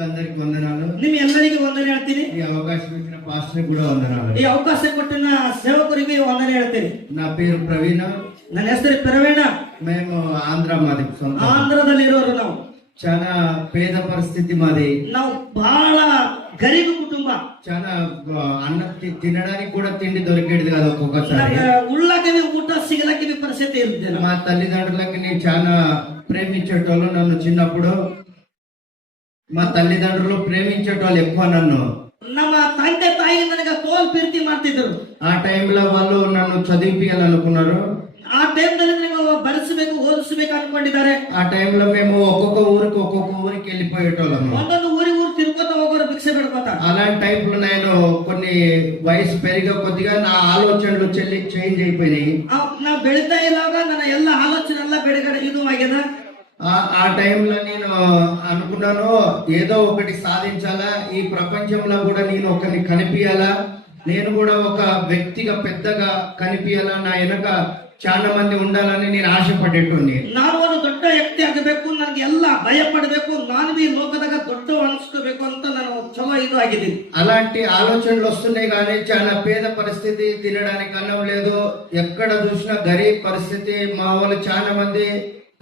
మీకు అందరికి వందనాలు. ನಿಮ್ಮ ಎಲ್ಲರಿಗೆ ವಂದನೆ ಹೇಳ್ತೀನಿ. ఈ అవకాశం ఇచ్చిన పాస్టర్ కూడా వందనాలు. ఈ అవకాಶ ಕೊಟ್ಟಿನ ಸೇವಕರಿಗೆ ವಂದನೆ ಹೇಳ್ತೀನಿ. నా పేరు ప్రవీణ. ನನ್ನ ಹೆಸರು ಪ್ರವೀಣ. మేము ఆంధ్ర, మాది సొంత ఆంధ్రದಲ್ಲಿ ఇರೋರು ನಾವು. చాలా పేద పరిస్థితి మాది. ನಾವು ಬಹಳ గరీబ్ కుటుంబ. చాలా అన్న తినడానికి కూడా తిండి దొరికేది కాదు ఒక్కొక్కసారి. ఉళ్ళకి ఊట సిగలకి పరిస్థితి ఇರುತ್ತೆ. మా తల్లిదండ్రులకి నేను చాలా ప్రేమించేటోళ్ళు. నన్ను చిన్నప్పుడు మా తల్లిదండ్రులు ప్రేమించేటోళ్ళు ఎక్కువ నన్ను. ನಮ್ಮ ತಂದೆ ತಾಯಿ ನನಗೆ ತೋಲ್ ಪ್ರೀತಿ ಮಾಡ್ತಿದ್ರು. ఆ టైంలో వాళ్ళు నన్ను చదివించాలనుకున్నారు. ఆ టైంలో నేను బడిಸಬೇಕು ఓదిಸಬೇಕು అనుకుంటున్నారు. ఆ టైంలో మేము ఒక్కొక్క ఊరికి వెళ్ళిపోయేటోళ్ళము. ಒಂದೊಂದು ಊರು తిరుపతి ಹೋಗೋರು భిక్ష పెడతారు. అలాంటి టైంలో నేను కొన్ని వయసు పెరిగే కొద్దిగా నా ఆలోచనలు చేంజ్ అయిపోయినాయి. నా ಬೆಳಿತಾ ಇರುವಾಗ ನನ್ನ ಎಲ್ಲ ಆಲೋಚನೆ ಎಲ್ಲ ಬೆಳಗಡೆ ಇದು ಆಗ್ಯದ. ఆ టైంలో నేను అనుకున్నాను ఏదో ఒకటి సాధించాలా, ఈ ప్రపంచంలో కూడా నేను ఒకరిని కనిపించాలా, నేను కూడా ఒక వ్యక్తిగా పెద్దగా కనిపించాలా, నా వెనక చాలా మంది ఉండాలని నేను ఆశపడేటోని. ನಾನು ಒಂದು ದೊಡ್ಡ ವ್ಯಕ್ತಿ ಆಗಬೇಕು, ನನಗೆ ಎಲ್ಲ ಭಯ ಪಡಬೇಕು, ನಾನು ಈ ಲೋಕದಾಗ ದೊಡ್ಡ ಅನಿಸ್ಕೋಬೇಕು ಅಂತ ನಾನು ಚಲೋ ಇದು ಆಗಿದ್ದೀನಿ. అలాంటి ఆలోచనలు వస్తున్నాయి కానీ చాలా పేద పరిస్థితి, తినడానికి అన్నం లేదు, ఎక్కడ చూసినా గరీబ్ పరిస్థితి. మా వాళ్ళు చాలా మంది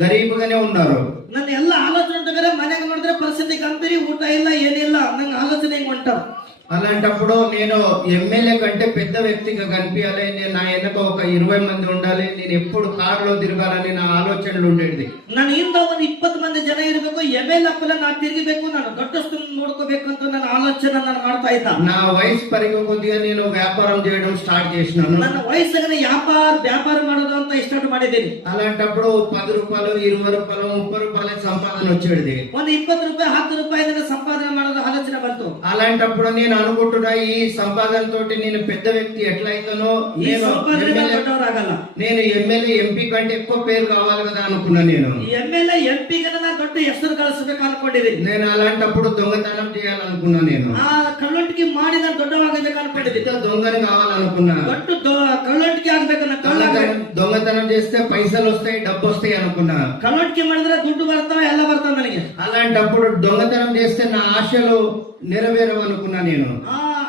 గరీబుగానే ఉన్నారు. ನನ್ನ ಎಲ್ಲ ಆಲೋಚನೆ ಉಂಟಾಗ ಮನೆಗೆ ನೋಡಿದ್ರೆ ಪರಿಸ್ಥಿತಿ ಗಂಭೀರ, ಊಟ ಇಲ್ಲ ಏನಿಲ್ಲ, ನಂಗೆ ಆಲೋಚನೆ ಹಿಂಗ್ ಹೊಂಟಾವ. అలాంటప్పుడు నేను ఎమ్మెల్యే కంటే పెద్ద వ్యక్తిగా కనిపించాలి, నేను నా వెనక ఒక 20 మంది ఉండాలి, నేను ఎప్పుడు కారులో తిరగాలని నా ఆలోచనలు ఉండేది. ನಾನು ಹಿಂದ ಒಂದು 20 ಮಂದಿ ಜನ ಇರಬೇಕು, ಎಮ್ಮೆಲ್ಯೆ ಅಪ್ಪಲ ನಾನು ತಿರುಗಬೇಕು, ನಾನು ದೊಡ್ಡಷ್ಟು ನೋಡ್ಕೋಬೇಕು ಅಂತ ನನ್ನ ಆಲೋಚನೆ ನಾನು ಮಾಡ್ತಾ ಇದ್ದ. నా వయసు పెరిగే కొద్దిగా నేను వ్యాపారం చేయడం స్టార్ట్ చేసినాను. ನನ್ನ ವಯಸ್ಸಾಗ వ్యాపార ಮಾಡೋದು ಅಂತ ಸ್ಟಾರ್ಟ್ ಮಾಡಿದ್ದೀನಿ. అలాంటప్పుడు 10 రూపాయలు, 20 రూపాయలు, 30 రూపాయల సంపాదన వచ్చేది. ಒಂದು 20 ರೂಪಾಯಿ 10 ರೂಪಾಯಿ సంపాదన ಮಾಡೋದು ఆలోచನೆ ಬಂತು. అలాంటప్పుడు నేను అనుకుంటున్నా ఈ సంపాదన తోటి నేను పెద్ద వ్యక్తి ఎట్లయితానో, నేను ఎమ్మెల్యే ఎంపీ కంటే ఎక్కువ పేరు కావాలి కదా అనుకున్నా. నేను ఎమ్మెల్యే ఎంపీ కన్నా దొడ్డ ಹೆಸರು ಗಳಿಸಬೇಕು ಅನ್ಕೊಂಡಿದ್ದೀನಿ. నేను అలాంటప్పుడు దొంగతనం చేయాలనుకున్నా. నేను ఆ కಳ್ಳొంటికి ಮಾಡಿ ನಾನು ದೊಡ್ಡವಾಗಬೇಕು ಅನ್ಕೊಂಡಿದ್ದೀನಿ. దొంగని కావాలనుకున్నా. కಳ್ಳొంటికి ಆಗ್ಬೇಕು. దొంగతనం చేస్తే పైసలు వస్తాయి, డబ్బు వస్తాయి అనుకున్నా. కಳ್ಳొంటికి ಮಾಡಿದ್ರೆ ದುಡ್ಡು ಬರ್ತಾವ, ಎಲ್ಲ ಬರ್ತಾವ ನನಗೆ. అలాంటప్పుడు దొంగతనం చేస్తే నా ఆశలు నెరవేరవనుకున్నా. నేను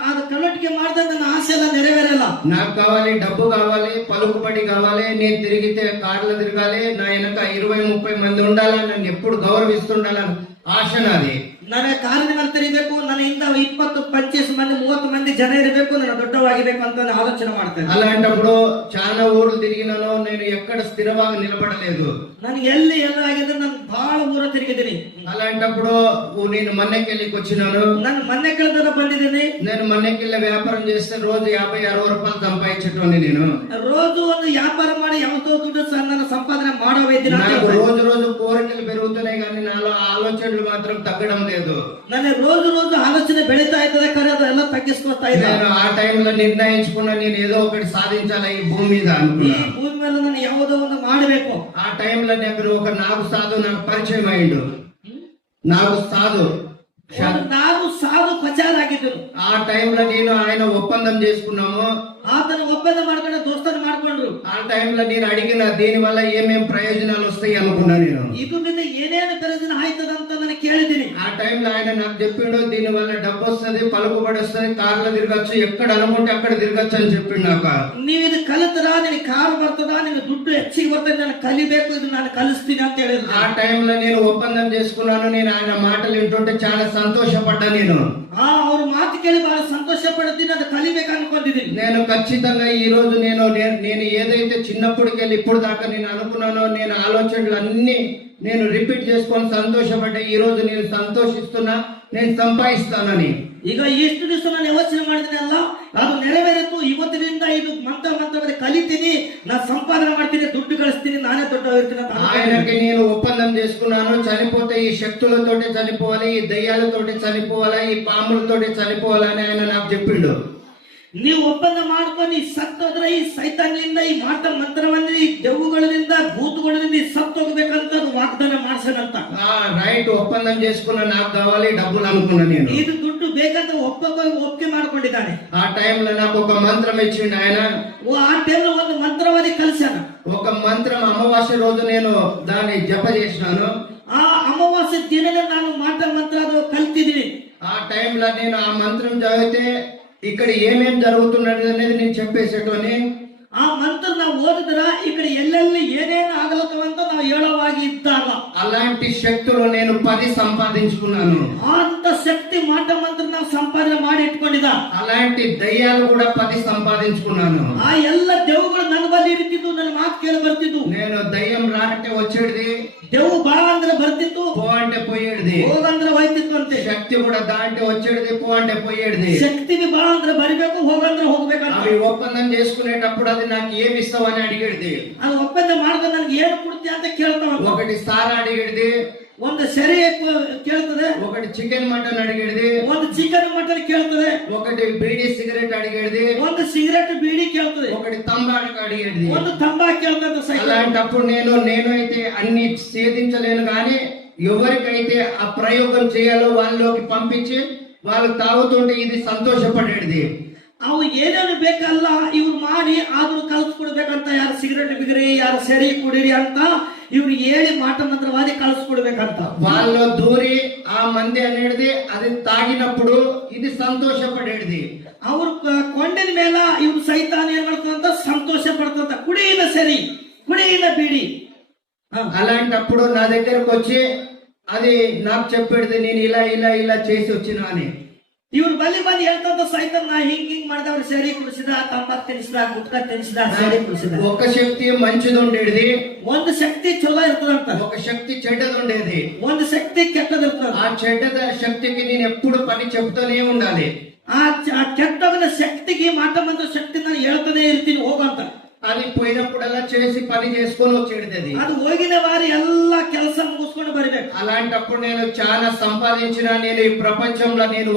ಅದು ಕಳ್ಳೊಟ್ಟಿಗೆ ಮಾಡಿದ್ರೆ ನನ್ನ ಆಸೆ ಎಲ್ಲ నెరవేరಲ್ಲ. నాకు కావాలి, డబ్బు కావాలి, పలుకుబడి కావాలి, నేను తిరిగితే కార్లు తిరగాలి, నా వెనక 20-30 మంది ఉండాలని, నన్ను ఎప్పుడు గౌరవిస్తుండాలని ఆశ నాది. ನನಗೆ ಕಾರಿನ ಮೇಲೆ ತಿರುಗಬೇಕು, ನನ್ನ ಹಿಂದ 20-25 ಮಂದಿ 30 ಮಂದಿ ಜನ ಇರಬೇಕು, ನಾನು ದೊಡ್ಡವಾಗಿರ್ಬೇಕು ಅಂತ ಆಲೋಚನೆ ಮಾಡ್ತೇನೆ. అలాంటప్పుడు చాలా ఊర్లు తిరిగినాను, నేను ఎక్కడ స్థిరವಾಗಿ నిలబడలేదు. ನನಗೆ ఎಲ್ಲಿ ಎಲ್ಲ ಆಗಿದ್ರೆ ನಾನು ಬಹಳ ಊರ ತಿರುಗಿದ್ದೀನಿ. అలాంటప్పుడు నేను మన్నెకెళ్ళికి వచ్చినాను. ನಾನು ಮನ್ನೆಕೆళ్ళ ಬಂದಿದ್ದೀನಿ. నేను మన్నెకెళ్ళ వ్యాపారం చేస్తే రోజు 50-60 రూపాయలు సంపాదించేటోని. నేను రోజు ಒಂದು ವ್ಯಾಪಾರ ಮಾಡಿ ಯಾವತ್ತೋ ದುಡ್ಡು ನನ್ನ ಸಂಪಾದನೆ ಮಾಡೋ రోజు రోజు కోరికలు పెరుగుతున్నాయి కానీ నాలో ఆలోచనలు మాత్రం తగ్గడం లేదు. ನನ್ನ రోజు ఆలోచన ಬೆಳೀತಾ ಇರ್ತದೆ, కానీ ಅದೆಲ್ಲ తగ్గిಸ್ಕೊತಾ ಇದೆ. నేను ఆ టైంలో నిర్ణయించుకున్నా, నేను ఏదో ఒకటి సాధించాలి ఈ భూమి మీద అనుకున్నా. భూమి మీద నేను ಯಾವುದೋ ಒಂದು ಮಾಡಬೇಕು. ఆ టైంలో నాకు నాగు సాధు నాకు పరిచయం అయ్యిండు. నాగు సాధు ప్రచార ಆಗಿದ್ರು. ఆ టైంలో నేను ఆయన ఒప్పందం చేసుకున్నాము. ఆతను ఒప్పందం ಮಾಡ್ಕೊಂಡು దోస్తని ಮಾಡ್ಕೊಂಡ್ರು. ఆ టైంలో నేను అడిగిన దీని వల్ల ఏమేం ప్రయోజనాలు వస్తాయి అనుకున్నా. నేను ಇದರಿಂದ ಏನೇನು ಪ್ರಯೋಜನ ಆಯ್ತದಂತ ನಾನು ಕೇಳಿದ್ದೀನಿ. ఆ టైంలో ఆయన నాకు చెప్పిండు, దీని వల్ల డబ్బు వస్తుంది, పలుకుబడి వస్తుంది, కార్లో తిరగచ్చు, ఎక్కడ అనుకుంటే అక్కడ తిరగచ్చు అని చెప్పిండు. నాకు ನೀವು ಇದು ಕಲಿತರಾ, ನಿನಗೆ ಕಾರು ಬರ್ತದ, ನಿನಗೆ ದುಡ್ಡು ಹೆಚ್ಚಿಗೆ ಬರ್ತದೆ, ನಾನು ಕಲಿಬೇಕು, ಇದು ನಾನು ಕಲಿಸ್ತೀನಿ ಅಂತ ಹೇಳಿದ್ರು. ఆ టైంలో నేను ఒప్పందం చేసుకున్నాను. నేను ఆయన మాటలు వింటుంటే చాలా సంతోషపడ్డా. నేను ಅವ್ರ మాತು ಕೇಳಿ ಬಹಳ సంతోష పడుతుంది, అది కలిಬೇಕು అనుకుంటుದ್ದೀನಿ. నేను ఖచ్చితంగా ఈ రోజు నేను ఏదైతే చిన్నప్పటికెళ్ళి ఇప్పుడు దాకా నేను అనుకున్నానో, నేను ఆలోచనలు అన్ని నేను రిపీట్ చేసుకొని సంతోషపడ్డా. ఈ రోజు నేను సంతోషిస్తున్నా, నేను సంపాదిస్తానని. ಈಗ ಎಷ್ಟು ದಿವಸ ನಾನು ಯೋಚನೆ ಮಾಡಿದ್ದೀನಿ ಅಲ್ಲ, ಅದು ನೆರವೇರಿತು. ಇವತ್ತಿನಿಂದ ಇದು ಮಂತ್ರ ಕಲಿತೀನಿ, ನಾನು ಸಂಪಾದನೆ ಮಾಡ್ತೀನಿ, ದುಡ್ಡು ಗಳಿಸ್ತೀನಿ, నానే దొడ్డవుతాను. ఆయనకి నేను ఒప్పందం చేసుకున్నాను, చనిపోతే ఈ శక్తులతోటి చనిపోవాలి, ఈ దయ్యాలతోటి చనిపోవాలా, ఈ పాములతోటి చనిపోవాలని ఆయన నాకు చెప్పిండు. ನೀವು ಒಪ್ಪಂದ ಮಾಡ್ಕೊಂಡು ಸತ್ತೋದ್ರೆ ಈ ಸೈತಾನ್ನಿಂದ, ಈ ಮಾಟ ಮಂತ್ರವನ್ನ, ಈ ದೆವ್ವಗಳಿಂದ, ಭೂತಗಳಿಂದ ಸತ್ತೋಗ್ಬೇಕಂತ ವಾಗ್ದಾನ ಮಾಡ್ಸನಂತ. రైట్, ఒప్పందం చేసుకున్నా, నాకు కావాలి డబ్బులు అనుకున్నా. నేను ఇది ದುಡ್ಡು ಬೇಕಂತ ಒಪ್ಪಿಗೆ ಮಾಡ್ಕೊಂಡಿದ್ದಾನೆ. ఆ టైంలో నాకు ఒక మంత్రం ఇచ్చిండు ఆయన. ఆ టైంలో ಒಂದು ಮಂತ್ರವಾದಿ ಕಲಿಸಾನ. ఒక మంత్రం అమావాస్య రోజు నేను దాన్ని జప చేసినాను. ఆ ಅಮಾವಾಸ್ಯೆ ದಿನನೇ ನಾನು ಮಾಟ ಮಂತ್ರ ಅದು ಕಲ್ತಿದ್ದೀನಿ. ఆ టైంలో నేను ఆ మంత్రం చదివితే ఇక్కడ ఏమేం జరుగుతున్నది అనేది నేను చెప్పేసేటోని. ಆ ಮಂತ್ರ ನಾವು ಓದಿದ್ರ ಈ ಕಡೆ ಎಲ್ಲೆಲ್ಲಿ ಏನೇನು ಆಗಲತ್ತವಂತ ನಾವು ಹೇಳೋವಾಗಿ ಇದ್ದಾಗ అలాంటి శక్తులు నేను 10 సంపాదించుకున్నాను. ಅಂತ శక్ತಿ ಮಾಟ ಮಂತ್ರ ನಾವು ಸಂಪಾದನೆ ಮಾಡಿ ಇಟ್ಕೊಂಡಿದ್ದ. అలాంటి దయ్యాలు కూడా 10 సంపాదించుకున్నాను. ಆ ಎಲ್ಲ ದೆವ್ವಗಳು ನನ್ನ ಬಳಿ ಇರ್ತಿದ್ವು, ನನ್ನ ಮಾತು ಕೇಳಿ ಬರ್ತಿದ್ವು. నేను దయ్యం రాంటే వచ్చేది, ದೆವ್ವ ಬಾ ಅಂದ್ರೆ ಬರ್ತಿತ್ತು, పో అంటే పోయేది. ಹೋಗಂದ್ರೆ ಹೋಯ್ತಿತ್ತು ಅಂತೆ. శక్తి కూడా దా అంటే వచ్చేది, పో అంటే పోయేది. శక్తిని బా ಅಂದ್ರೆ ಬರಿಬೇಕು, ಹೋಗಂದ್ರೆ ಹೋಗ್ಬೇಕಂತ. అవి ఒప్పందం చేసుకునేటప్పుడు అది నాకు ఏమి ఇస్తావు అని అడిగేది. ಅದು ಒಪ್ಪಂದ ಮಾಡಿದ್ರೆ ನನಗೆ ಏನು ಕೊಡ್ತೀಯ ಅಂತ ಕೇಳ್ತಾವ. ఒకటి సారా అడిగేది, ಒಂದು ಸೆರೆ ಕೇಳ್ತದೆ, ఒకటి చికెన్ మటన్ అడిగేది, ಒಂದು ಚಿಕನ್ ಮಟನ್ ಕೇಳ್ತದೆ, ఒకటి బీడీ సిగరెట్ అడిగేది, ಒಂದು సిగరెట్ బీಡಿ ಕೇಳ್ತದೆ, ఒకటి తంబాకు అడిగేది. ಒಂದು ತಂಬಾಕು ಕೇಳ್ತದೆ. అలాంటప్పుడు నేను అయితే అన్ని సేధించలేను, కానీ ఎవరికైతే ఆ ప్రయోగం చేయాలో వాళ్ళలోకి పంపించి వాళ్ళు తాగుతుంటే ఇది సంతోషపడేది. ಅವು ಏನೇನು ಬೇಕಲ್ಲ ಇವ್ರು ಮಾಡಿ ಆದ್ರೂ ಕಲ್ಸ್ಕೊಡ್ಬೇಕಂತ. ಯಾರು ಸಿಗರೇಟ್ ಬಿಗ್ರಿ, ಯಾರು ಸೆರೆ ಕುಡಿರಿ ಅಂತ ಇವ್ರು ಹೇಳಿ ಮಾಟ ಮಂತ್ರವಾದಿ ಕಳಿಸ್ಕೊಡ್ಬೇಕಂತ. వాళ్ళు దూరి ఆ మంది అనేది అది తాగినప్పుడు ఇది సంతోషపడేది. ಅವ್ರು ಕೊಂಡಿನ ಮೇಲ ಇವ್ರು ಸೈತಾನ ಏನ್ ಮಾಡ್ತದಂತ ಸಂತೋಷ ಪಡ್ತಂತ. ಕುಡಿಯಿನ ಸರಿ, ಕುಡಿಯಿನ ಬೀಡಿ. అలాంటప్పుడు నా దగ్గరకు వచ్చి అది నాకు చెప్పేది, నేను ఇలా ఇలా ఇలా చేసి వచ్చినా అని. ಇವ್ರು ಬಲಿ ಬಂದು ಹೇಳ್ತಂತ ಸೈತಾನ, ನಾ ಹಿಂಗ್ ಮಾಡಿದವ್ರು ಸೆರೆ ಕುಡಿಸಿದ, ತಂಬಾಕು ತಿನ್ಸಿದ, ಗುಟ್ಕ ತಿನ್ಸಿದ, ಸೆರೆ ಕುಡಿಸಿದ. ఒక శక్తి మంచిది ఉండేది, ಒಂದು ಶಕ್ತಿ ಚಲೋ ಇರ್ತದಂತ, ఒక శక్తి చెడ్డది ఉండేది. ಒಂದು ಶಕ್ತಿ ಕೆಟ್ಟದಿರ್ತದ. ఆ చెడ్డ శక్తికి నేను ఎప్పుడు పని చెప్తూనే ఉండాలి. ಆ ಕೆಟ್ಟವನ ಶಕ್ತಿಗೆ ಮಾಟ ಮಂತ್ರ ಶಕ್ತಿ ನಾನು ಹೇಳ್ತಾನೆ ಇರ್ತೀನಿ ಹೋಗಂತ. అది పోయినప్పుడల్లా చేసి పని చేసుకొని వచ్చేది. ಅದು ಹೋಗಿನ ವಾರಿ ಎಲ್ಲಾ ಕೆಲಸ ಮುಗಿಸ್ಕೊಂಡು ಬರಬೇಕು. అలాంటప్పుడు నేను చాలా సంపాదించిన, నేను ఈ ప్రపంచంలో నేను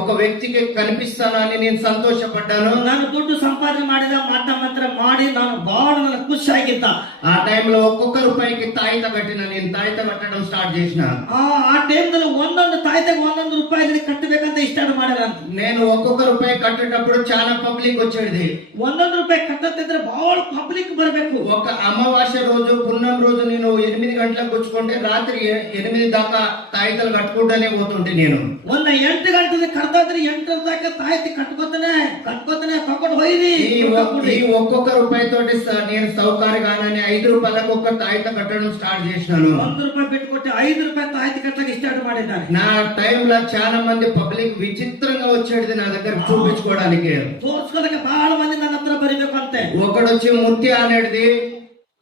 ఒక వ్యక్తికి కనిపిస్తానని నేను సంతోషపడ్డాను. ನಾನು ದುಡ್ಡು ಸಂಪಾದನೆ ಮಾಡಿದ, ಮಾಟ ಮಂತ್ರ ಮಾಡಿ ನಾನು ಬಹಳ ನನ್ನ ಖುಷಿಯಾಗಿದ್ದ. ఆ టైంలో ఒక్కొక్క రూపాయికి తాయిత కట్టిన, నేను తాయిత కట్టడం స్టార్ట్ చేసిన. ಆ ಟೈಮ್ದಲ್ಲಿ ಒಂದೊಂದು ತಾಯ್ತೆಗೆ 100 ರೂಪಾಯಿ ಕಟ್ಟಬೇಕಂತ ಸ್ಟಾರ್ಟ್ ಮಾಡಿದ. నేను ఒక్కొక్క రూపాయి కట్టేటప్పుడు చాలా పబ్లిక్ వచ్చేది. 100 ರೂಪಾಯಿ ಕಟ್ಟತ್ತಿದ್ರೆ ಬಹಳ పబ్లిక్ ಬರಬೇಕು. ఒక అమావాస్య రోజు, పున్నం రోజు నేను 8 గంటలకు వచ్చుకుంటే రాత్రి 8 దాకా తాయితలు కట్టుకుంటూనే పోతుంటే నేను. ಒಂದು 8 ಗಂಟೆ ಕರ್ತದ್ರೆ 8 దాకా ತಾಯ್ತಿ ಕಟ್ಕೋತಾನೆ ತಗೊಂಡು ಹೋಯ್ರಿ. ఈ ఒక్కొక్క రూపాయి తోటి నేను సౌకర్యగానే 5 రూపాయలకు ఒక తాయిత కట్టడం స్టార్ట్ చేసినాను. 100 ರೂಪಾಯಿ ಬಿಟ್ಕೊಟ್ಟು 5 ರೂಪಾಯಿ ತಾಯ್ತಿ ಕಟ್ಟಕ್ಕೆ ಸ್ಟಾರ್ಟ್ ಮಾಡಿದ್ದಾರೆ. నా టైంలో చాలా మంది పబ్లిక్ విచిత్రంగా వచ్చేది నా దగ్గర చూపించుకోవడానికి. ತೋರ್ಸ್ಕೊಳಕ್ಕೆ ಬಹಳ ಮಂದಿ ನನ್ನ ಹತ್ರ ಬರಿಬೇಕು ಅಂತೆ. ఒకడొచ్చి ముత్య అనేది,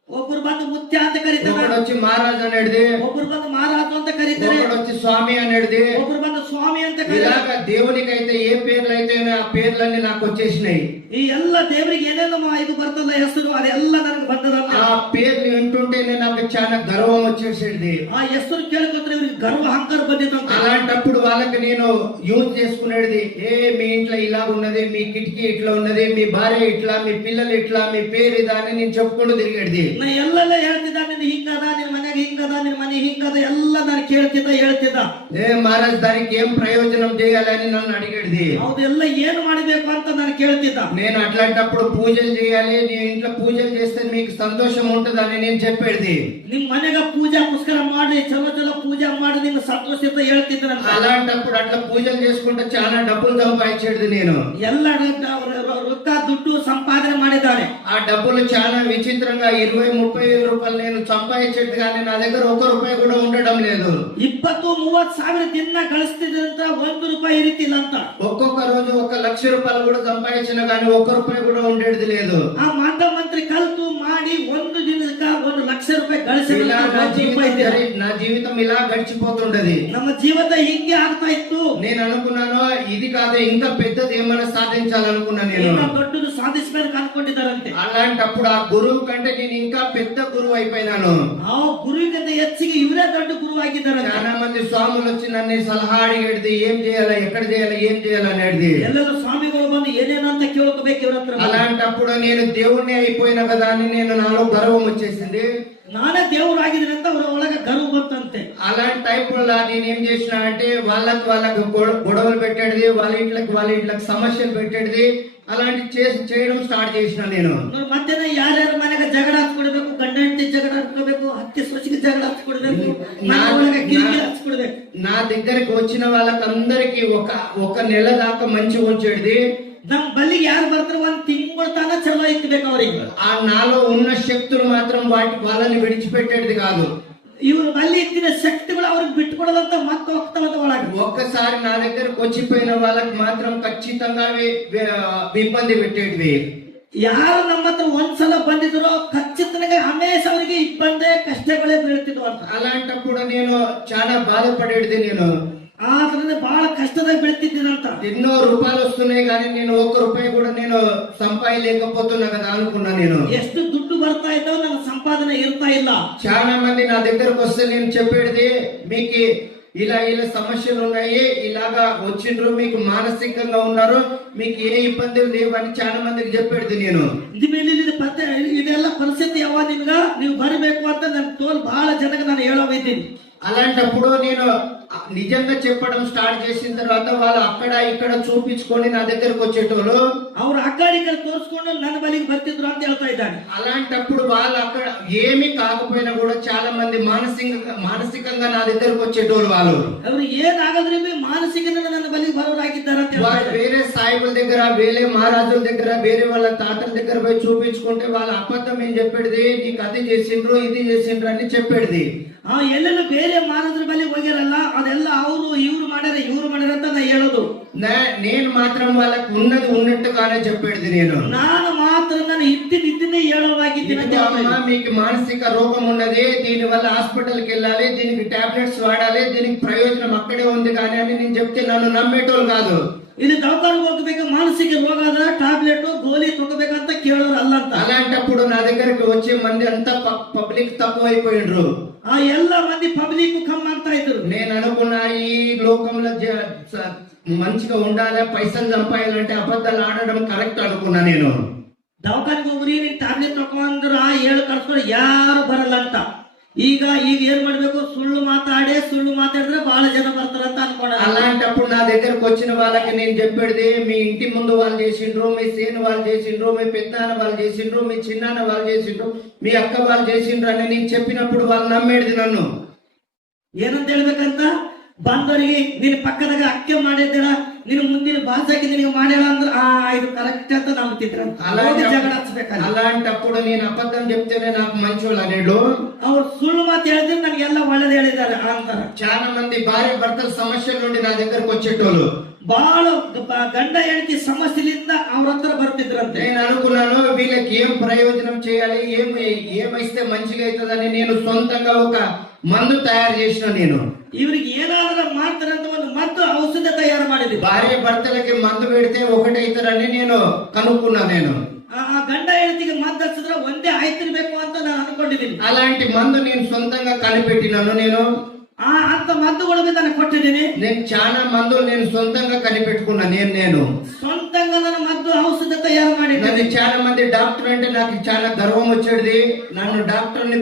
ಒಬ್ಬರು ಬಂದು ಮುತ್ಯ ಅಂತ ಕರೀತಾರೆ, ఒకడొచ్చి మహారాజ్ అనేది, ಒಬ್ಬರು ಬಂದು ಮಹಾರಾಜು ಅಂತ ಕರೀತಾರೆ, ఒకడొచ్చి స్వామి అనేది. ಒಬ್ಬರು ಬಂದು ಸ್ವಾಮಿ ಅಂತ ಕರೀತಾರೆ. ఇలాగా దేవునికి అయితే ఏ పేర్లు అయితే ఆ పేర్లన్నీ నాకు వచ్చేసినాయి. ಈ ಎಲ್ಲ ದೇವರಿಗೆ ಏನೇನು ಇದು ಬರ್ತದ ಹೆಸರು ಅದೆಲ್ಲ ನನಗೆ ಬಂದದಲ್ಲ. ఆ పేర్లు వింటుంటేనే నాకు చాలా గర్వం వచ్చేసేది. ಆ ಹೆಸರು ಕೇಳ್ಕೊಂಡ್ರೆ ಇವ್ರಿಗೆ ಗರ್ವ ಅಹಂಕಾರ ಬಂದಿತ್ತು. అలాంటప్పుడు వాళ్ళకి నేను యూజ్ చేసుకునేది, మీ ఇంట్లో ఇలా ఉన్నది, మీ కిటికీ ఇట్లా ఉన్నది, మీ భార్య ఇట్లా, మీ పిల్లలు ఇట్లా, మీ పేరు ఇదా అని నేను చెప్పుకుంటూ తిరిగేది. ನಾ ಎಲ್ಲೆಲ್ಲ ಹೇಳ್ತಿದ್ದ, ನಿನ್ ಹಿಂಗದ, ನಿನ್ ಮನೆಗೆ ಹಿಂಗದ, ನಿನ್ ಮನೆ ಹಿಂಗದ ಎಲ್ಲ ನಾನು ಹೇಳ್ತಿದ್ದ. మహారాజ్ దానికి ఏం ప్రయోజనం చేయాలని నన్ను అడిగేది. ಹೌದೆಲ್ಲ ಏನು ಮಾಡಬೇಕು ಅಂತ ನಾನು ಕೇಳ್ತಿದ್ದ. నేను అట్లాంటప్పుడు పూజలు చేయాలి, నీ ఇంట్లో పూజలు చేస్తే మీకు సంతోషం ఉంటుందని నేను చెప్పేది. ನಿಮ್ ಮನೆಗ ಪೂಜಾ ಪುಸ್ಕರ ಮಾಡಿ ಚಲೋ ಪೂಜಾ ಮಾಡಿ ನಿಮ್ಗೆ ಸಂತೋಷಿತ ಹೇಳ್ತಿದ್ದ. అలాంటప్పుడు అట్లా పూజలు చేసుకుంటే చాలా డబ్బులు సంపాదించేది నేను. ಎಲ್ಲ ರೊಕ್ಕ ದುಡ್ಡು ಸಂಪಾದನೆ ಮಾಡಿದ್ದಾನೆ. ఆ డబ్బులు చాలా విచిత్రంగా 20-30 వేల రూపాయలు నేను సంపాదించేది, కానీ నా దగ్గర 1 రూపాయి కూడా ఉండడం లేదు. 20-30 ಸಾವಿರ ದಿನ ಗಳಿಸ್ತಿದ್ರಂತ 1 ರೂಪಾಯಿ ಇರಿತಿಲ್ಲ ಅಂತ. ఒక్కొక్క రోజు 1 లక్ష రూపాయలు కూడా సంపాదించిన, కానీ 1 రూపాయి కూడా ఉండేది లేదు. ఆ ಮಾಟ ಮಂತ್ರ ಕಲ್ತು ಮಾಡಿ 1 ದಿನಕ್ಕ 1 ಲಕ್ಷ ರೂಪಾಯಿ ಗಳಿಸಿದ నా జీవితం ఇలా గడిచిపోతుండది. ನಮ್ಮ ಜೀವನ ಹಿಂಗೆ ಆಗ್ತಾ ಇತ್ತು. నేను అనుకున్నాను, ఇది కాదు ఇంకా పెద్దది ఏమైనా సాధించాలనుకున్నా నేను. దొడ్డును సాధించడానికి అనుకుంటారంటే. అలాంటప్పుడు ఆ గురువు కంటే నేను ఇంకా పెద్ద గురువు అయిపోయినాను. ఆ గురువుకింత ಹೆಚ್ಚಿಗೆ ಇವರೇ ದೊಡ್ಡ గురువు ಆಗಿದ್ದಾರೆ. చాలా మంది స్వాములు వచ్చి నన్ను సలహా అడిగేది, ఏం చేయాలా, ఎక్కడ చేయాలా, ఏం చేయాలి అనేది. ಎಲ್ಲರೂ ಸ್ವಾಮಿಗಳು ಬಂದು ಏನೇನೋ ಅಂತ ಕೇಳ್ಕೋಬೇಕು ಇವ್ರ ಹತ್ರ. అలాంటప్పుడు నేను దేవుణ్ణి అయిపోయిన కదా అని నాలో గర్వం వచ్చేసింది. నానే దేవుడు ಆಗಿದ್ರೆ ಅಂತ ಅವರ ಒಳಗೆ గర్వ ಬಂತಂತೆ. అలాంటి టైపులో నేను ఏం చేసిన అంటే వాళ్ళకు గొడవలు పెట్టేది, వాళ్ళ ఇంట్లోకి సమస్యలు పెట్టేది, అలాంటి చేయడం స్టార్ట్ చేసిన నేను. మధ్యన ಯಾರ್ಯಾರ ಮನೆಗೆ ಜಗಳ ಹಾಕ್ಕೊಡ್ಬೇಕು, ಗಂಡ ಹೆಂಡತಿ ಜಗಳ ಹಚ್ಕೋಬೇಕು, ಹತ್ತಿ ಸೊಸಿಗೆ ಜಗಳ ಹಚ್ಕೊಡ್ಬೇಕು, నా- ಒಳಗೆ ಕಿರಿಕಿರಿ నా- ಹಚ್ಕೊಡ್ಬೇಕು. నా దగ్గరికి వచ్చిన వాళ్ళకందరికి ఒక నెల దాకా మంచిగా ఉంచేది. ನಮ್ ಬಲ್ಲಿಗೆ ಯಾರು ಬರ್ತಾರ ಒಂದ್ ತಿಂಗಳ ತನ ಚಲೋ ಇಟ್ಬೇಕು ಅವ್ರಿಗೆ. ఆ నాలో ఉన్న శక్తులు మాత్రం వాళ్ళని విడిచిపెట్టేది కాదు. ಇವ್ರು ಬಲ್ಲಿ ಇದ್ದಿನ ಶಕ್ತಿಗಳು ಅವ್ರಿಗೆ ಬಿಟ್ಕೊಡದಂತ ಮತ್ತೆ ಹೋಗ್ತಾವಂತ ಒಳಗೆ. ఒక్కసారి నా దగ్గరకు వచ్చిపోయిన వాళ్ళకి మాత్రం ఖచ్చితంగా ఇబ్బంది పెట్టేటివి. ಯಾರು ನಮ್ಮ ಹತ್ರ ಒಂದ್ಸಲ ಬಂದಿದ್ರು ಖచ్చిತನಾಗಿ ಹಮೇಶ ಅವರಿಗೆ ಇಬ್ಬಂದೇ ಕಷ್ಟಗಳೇ ಬೀಳ್ತಿದ್ವು ಅಂತ. అలాంటప్పుడు నేను చాలా బాధపడేది. నేను ಆದ್ರಿಂದ ಬಹಳ ಕಷ್ಟದಾಗ ಬೀಳ್ತಿದ್ದೀನಂತ. ఎన్నో రూపాయలు వస్తున్నాయి కానీ నేను 1 రూపాయి కూడా నేను సంపాదించలేకపోతున్నా కదా అనుకున్నా. నేను ಎಷ್ಟು ದುಡ್ಡು ಬರ್ತಾ ಇದ್ದೋ ನನ್ನ ಸಂಪಾದನೆ ಇರ್ತಾ ಇಲ್ಲ. చాలా మంది నా దగ్గరకు వస్తే నేను చెప్పేది, మీకు ఇలా సమస్యలు ఉన్నాయి, ఇలాగా వచ్చిండ్రు, మీకు మానసికంగా ఉన్నారు, మీకు ఏ ఇబ్బందులు లేవని చాలా మందికి చెప్పేది. నేను ಇದೆಲ್ಲ ಪರಿಸ್ಥಿತಿ ಯಾವ ನಿಮ್ಗ ನೀವು ಬರಬೇಕು ಅಂತ ನನ್ ತೋಲ್ ಬಹಳ ಜನಕ್ಕೆ ನಾನು ಹೇಳೋವಿದ್ದೀನಿ. అలాంటప్పుడు నేను నిజంగా చెప్పడం స్టార్ట్ చేసిన తర్వాత వాళ్ళు అక్కడ ఇక్కడ చూపించుకొని నా దగ్గరకు వచ్చేటోళ్ళు. ಅವ್ರು ಆ ಕಡೆ ಈ ಕಡೆ ತೋರಿಸ್ಕೊಂಡು ನನ್ನ ಬಲಿಗೆ ಬರ್ತಿದ್ರು ಅಂತ ಹೇಳ್ತಾ ಇದ್ದಾನೆ. అలాంటప్పుడు వాళ్ళు అక్కడ ఏమి కాకపోయినా కూడా చాలా మంది మానసికంగా నా దగ్గరకు వచ్చేటోళ్ళు. వాళ్ళు ಅವ್ರು ಏನಾಗದ್ರೆ ಮಾನಸಿಕ ನನ್ನ ಬಲಿಗೆ ಬರೋರಾಗಿದ್ದಾರೆ ಅಂತ ಹೇಳ್ತಾ ಇದ್ದಾರೆ. వేరే సాయిబుల దగ్గర, వేరే మహారాజుల దగ్గర, వేరే వాళ్ళ తాతల దగ్గర పోయి చూపించుకుంటే వాళ్ళ అబద్ధం ఏం చెప్పేది, నీకు అది చేసిండ్రు ఇది చేసిండ్రు అని చెప్పేది. ಎಲ್ಲೆಲ್ಲ ಬೇರೆ ಮಹಾರಾಜರ ಬಳಿ ಹೋಗ್ಯಾರಲ್ಲ ಅದೆಲ್ಲ ಅವರು ಇವ್ರು ಮಾಡ್ಯಾರ ಅಂತ ನಾ ಹೇಳೋದು. నేను మాత్రం వాళ్ళకు ఉన్నది ఉన్నట్టుగానే చెప్పేది. ನಾನು ಮಾತ್ರ ನಾನು ఇద్దినే ಹೇಳೋವಾಗಿದ್ದೀನಿ. మీకు మానసిక రోగం ఉన్నది, దీని వల్ల హాస్పిటల్కి వెళ్ళాలి, దీనికి టాబ్లెట్స్ వాడాలి, దీనికి ప్రయోజనం అక్కడే ఉంది కానీ అని నేను చెప్తే నన్ను నమ్మేటోళ్ళు కాదు. ఇది దవాఖానకు ಹೋಗಬೇಕು, మానసిక రోగ టాబ్లెట్ గోళీ తొక్కಬೇಕಂತ ಕೇಳೋರು ಅಲ್ಲ ಅಂತ. అలాంటప్పుడు నా దగ్గరికి వచ్చే మంది అంతా పబ్లిక్ తక్కువ అయిపోయిండ్రు. ఆ ಎಲ್ಲ మంది పబ్లిక్ కమ్ ಮಾಡ್ತಾ ఇದ್ರು. నేను అనుకున్నా ఈ లోకంలో మంచిగా ఉండాలి, పైసలు సంపాదాలంటే అబద్ధాలు ఆడడం కరెక్ట్ అనుకున్నా. నేను దవాఖానకు ಹೋಗ್ರಿ, ನೀನ್ ಟಾಬ್ಲೆಟ್ ತಗೊಂಡ್ರ ಹೇಳು ಕಳ್ಸ್ಕೊಂಡು ಯಾರು ಬರಲ್ಲ ಅಂತ. ಈಗ ಏನ್ ಮಾಡ್ಬೇಕು, ಸುಳ್ಳು ಮಾತಾಡಿದ್ರೆ ಬಹಳ ಜನ ಬರ್ತಾರಂತ ಅನ್ಕೊಂಡ. అలాంటప్పుడు నా దగ్గరకు వచ్చిన వాళ్ళకి నేను చెప్పేది, మీ ఇంటి ముందు వాళ్ళు చేసిండ్రు, మీ సేను వాళ్ళు చేసిండ్రు, మీ పెద్దనాన్న వాళ్ళు చేసిండ్రు, మీ చిన్నాన్న వాళ్ళు చేసిండ్రు, మీ అక్క వాళ్ళు చేసిండ్రు అని నేను చెప్పినప్పుడు వాళ్ళు నమ్మేది నన్ను. ಏನಂತ ಹೇಳ್ಬೇಕಂತ ಬಂದವರಿಗೆ ನೀನು ಪಕ್ಕದಾಗ ಅಕ್ಕೆ ಮಾಡಿದ್ದೀರ, ನೀನು ಮುಂದಿನ ಭಾಷೆಗೆ ನಿನಗೆ ಮಾಡ್ಯಾರ ಅಂದ್ರೆ ಇದು ಕರೆಕ್ಟ್ ಅಂತ ನಂಬ್ತಿದ್ರ. ಜಗಳ ಹಚ್ಬೇಕಲ್ಲ. అలాంటప్పుడు నేను అబద్ధం చెప్తేనే నాకు మంచోళ్ళు అనేడు, ಅವ್ರು ಸುಳ್ಳು ಮಾತು ಹೇಳಿದ್ರೆ ನನಗೆಲ್ಲ ಒಳ್ಳೇದು ಹೇಳಿದ್ದಾರೆ ಅಂತಾರ. చాలా మంది భార్య భర్తల సమస్యల నుండి నా దగ్గరకు వచ్చేటోళ్ళు. బహಳ గండ ಹೆಂಡತಿ సమస్యలింದ ಅವ್ರ ಹತ್ರ ಬರ್ತಿದ್ರಂತೆ. నేను అనుకున్నాను వీళ్ళకి ఏం ప్రయోజనం చేయాలి, ఏమైస్తే మంచిగా అవుతుందని నేను సొంతంగా ఒక మందు తయారు చేసిన. నేను ఇవరికి ఏనాದರೂ ಮಾಡ್ತಾರಂತ ಒಂದು మత్తు ఔషధ తయారు ಮಾಡಿದ್ವಿ. భార్య భర్తలకి మందు పెడితే ఒకటైతారని నేను కనుక్కున్నా. నేను ఆ గండ ಹೆಂಡತಿಗೆ మత్తు ಹಚ್ಚಿದ್ರೆ ಒಂದೇ ಆಯ್ತಿರ್ಬೇಕು ಅಂತ ನಾನು ಅನ್ಕೊಂಡಿದ್ದೀನಿ. అలాంటి మందు నేను సొంతంగా కనిపెట్టినాను. నేను అంత మందుಗಳು నేను కొట్టిದ್ದೀನಿ. నేను చాలా మందులు నేను సొంతంగా కనిపెట్టుకున్నా. నేను సొంతంగా నన్ను మద్దు ఔషధ తయారు నన్ను చాలా మంది డాక్టర్ అంటే నాకు చాలా గర్వం వచ్చేది. నన్ను డాక్టర్ ని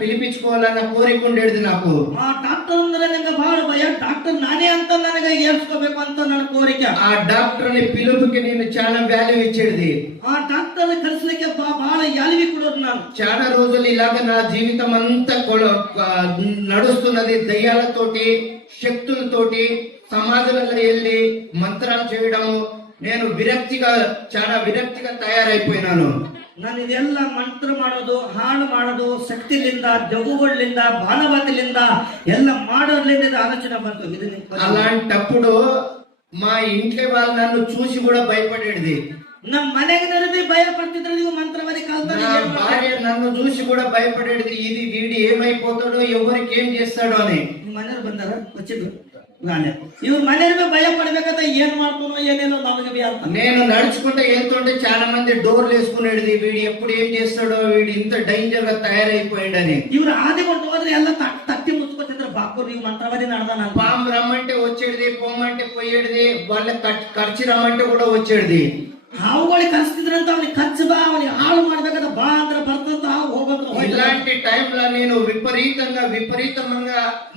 పిలిపించుకోవాలన్న కోరిక ఉండేది నాకు. ఆ డాక్టర్ ಅಂದ್ರೆ ನನಗೆ ಬಹಳ ಭಯ. డాక్టర్ నానే ಅಂತ ನನಗೆ ಹೇಳ್ಸ್ಕೋಬೇಕು ಅಂತ ನನ್ನ కోరిక. ఆ డాక్టర్ ని పిలుపుకి నేను చాలా వాల్యూ ఇచ్చేది. ఆ డాక్టర్ ని కలిసಲಿಕ್ಕೆ బహಳ వాల్యూ కొడోದು ನಾನು. చాలా రోజులు ఇలాగ నా జీవితం అంతా నడుస్తున్నది. దయ్యాలతోటి, శక్తులతోటి సమాధులలో వెళ్ళి మంత్రాలు చేయడము. నేను చాలా విరక్తిగా తయారైపోయినాను. ನಾನು ಇದೆಲ್ಲ ಮಂತ್ರ ಮಾಡೋದು, ಹಾಡು ಮಾಡೋದು, ಶಕ್ತಿಲಿಂದ, ಜಗುಗಳಿಂದ, ಬಾಣವಾತಿಲಿಂದ ಎಲ್ಲ ಮಾಡೋದ್ರಿಂದ ಆಲೋಚನೆ ಬಂತು. అలాంటప్పుడు మా ఇంట్లో వాళ్ళు నన్ను చూసి కూడా భయపడేది. ನಮ್ಮ ಮನೆಗೆ ಭಯ ಪಡ್ತಿದ್ರೆ ನೀವು ಮಂತ್ರವಾದಿ ಕಲ್ತಾನೆ. భార్య నన్ను చూసి కూడా భయపడేది, ఇది వీడి ఏమైపోతాడో, ఎవరికి ఏం చేస్తాడో అని. ಮನೆಯವ್ರು ಬಂದಾರ వచ్చిండ్రు. ఇవ్వ మనేరు భయ పడಬೇಕಂತ ఏం ಮಾಡ್ತಾನೋ ಏನೇನೋ ನಮಗೆ ಅಂತ. నేను నడుచుకుంటే వెళ్తుంటే చాలా మంది డోర్లు వేసుకునేది, వీడు ఎప్పుడు ఏం చేస్తాడో, వీడు ఇంత డేంజర్ గా తయారైపోయాడని. ఇವ್రు ఆదికొంటూ ಹೋದ್ರೆ ಎಲ್ಲ తట్టి ముచ్చుకొచ్చిండ్రు. బాపు నీవు మంత్రవాది నడదాన. పాము రమ్మంటే వచ్చేది, పొమ్మంటే పోయేది, వాళ్ళ ఖర్చు రమ్మంటే కూడా వచ్చేది. ಹಾವುಗಳಿಗೆ ಕರ್ಸ್ತಿದ್ರಂತ ಅವನಿಗೆ ಖರ್ಚು ಬಾ, ಅವನಿಗೆ ಹಾಳು ಮಾಡ್ಬೇಕಂತ ಬಾ ಅಂದ್ರೆ ಬರ್ತಂತ ಹೋಗೋದು. ఇలాంటి టైంలో నేను విపరీతంగా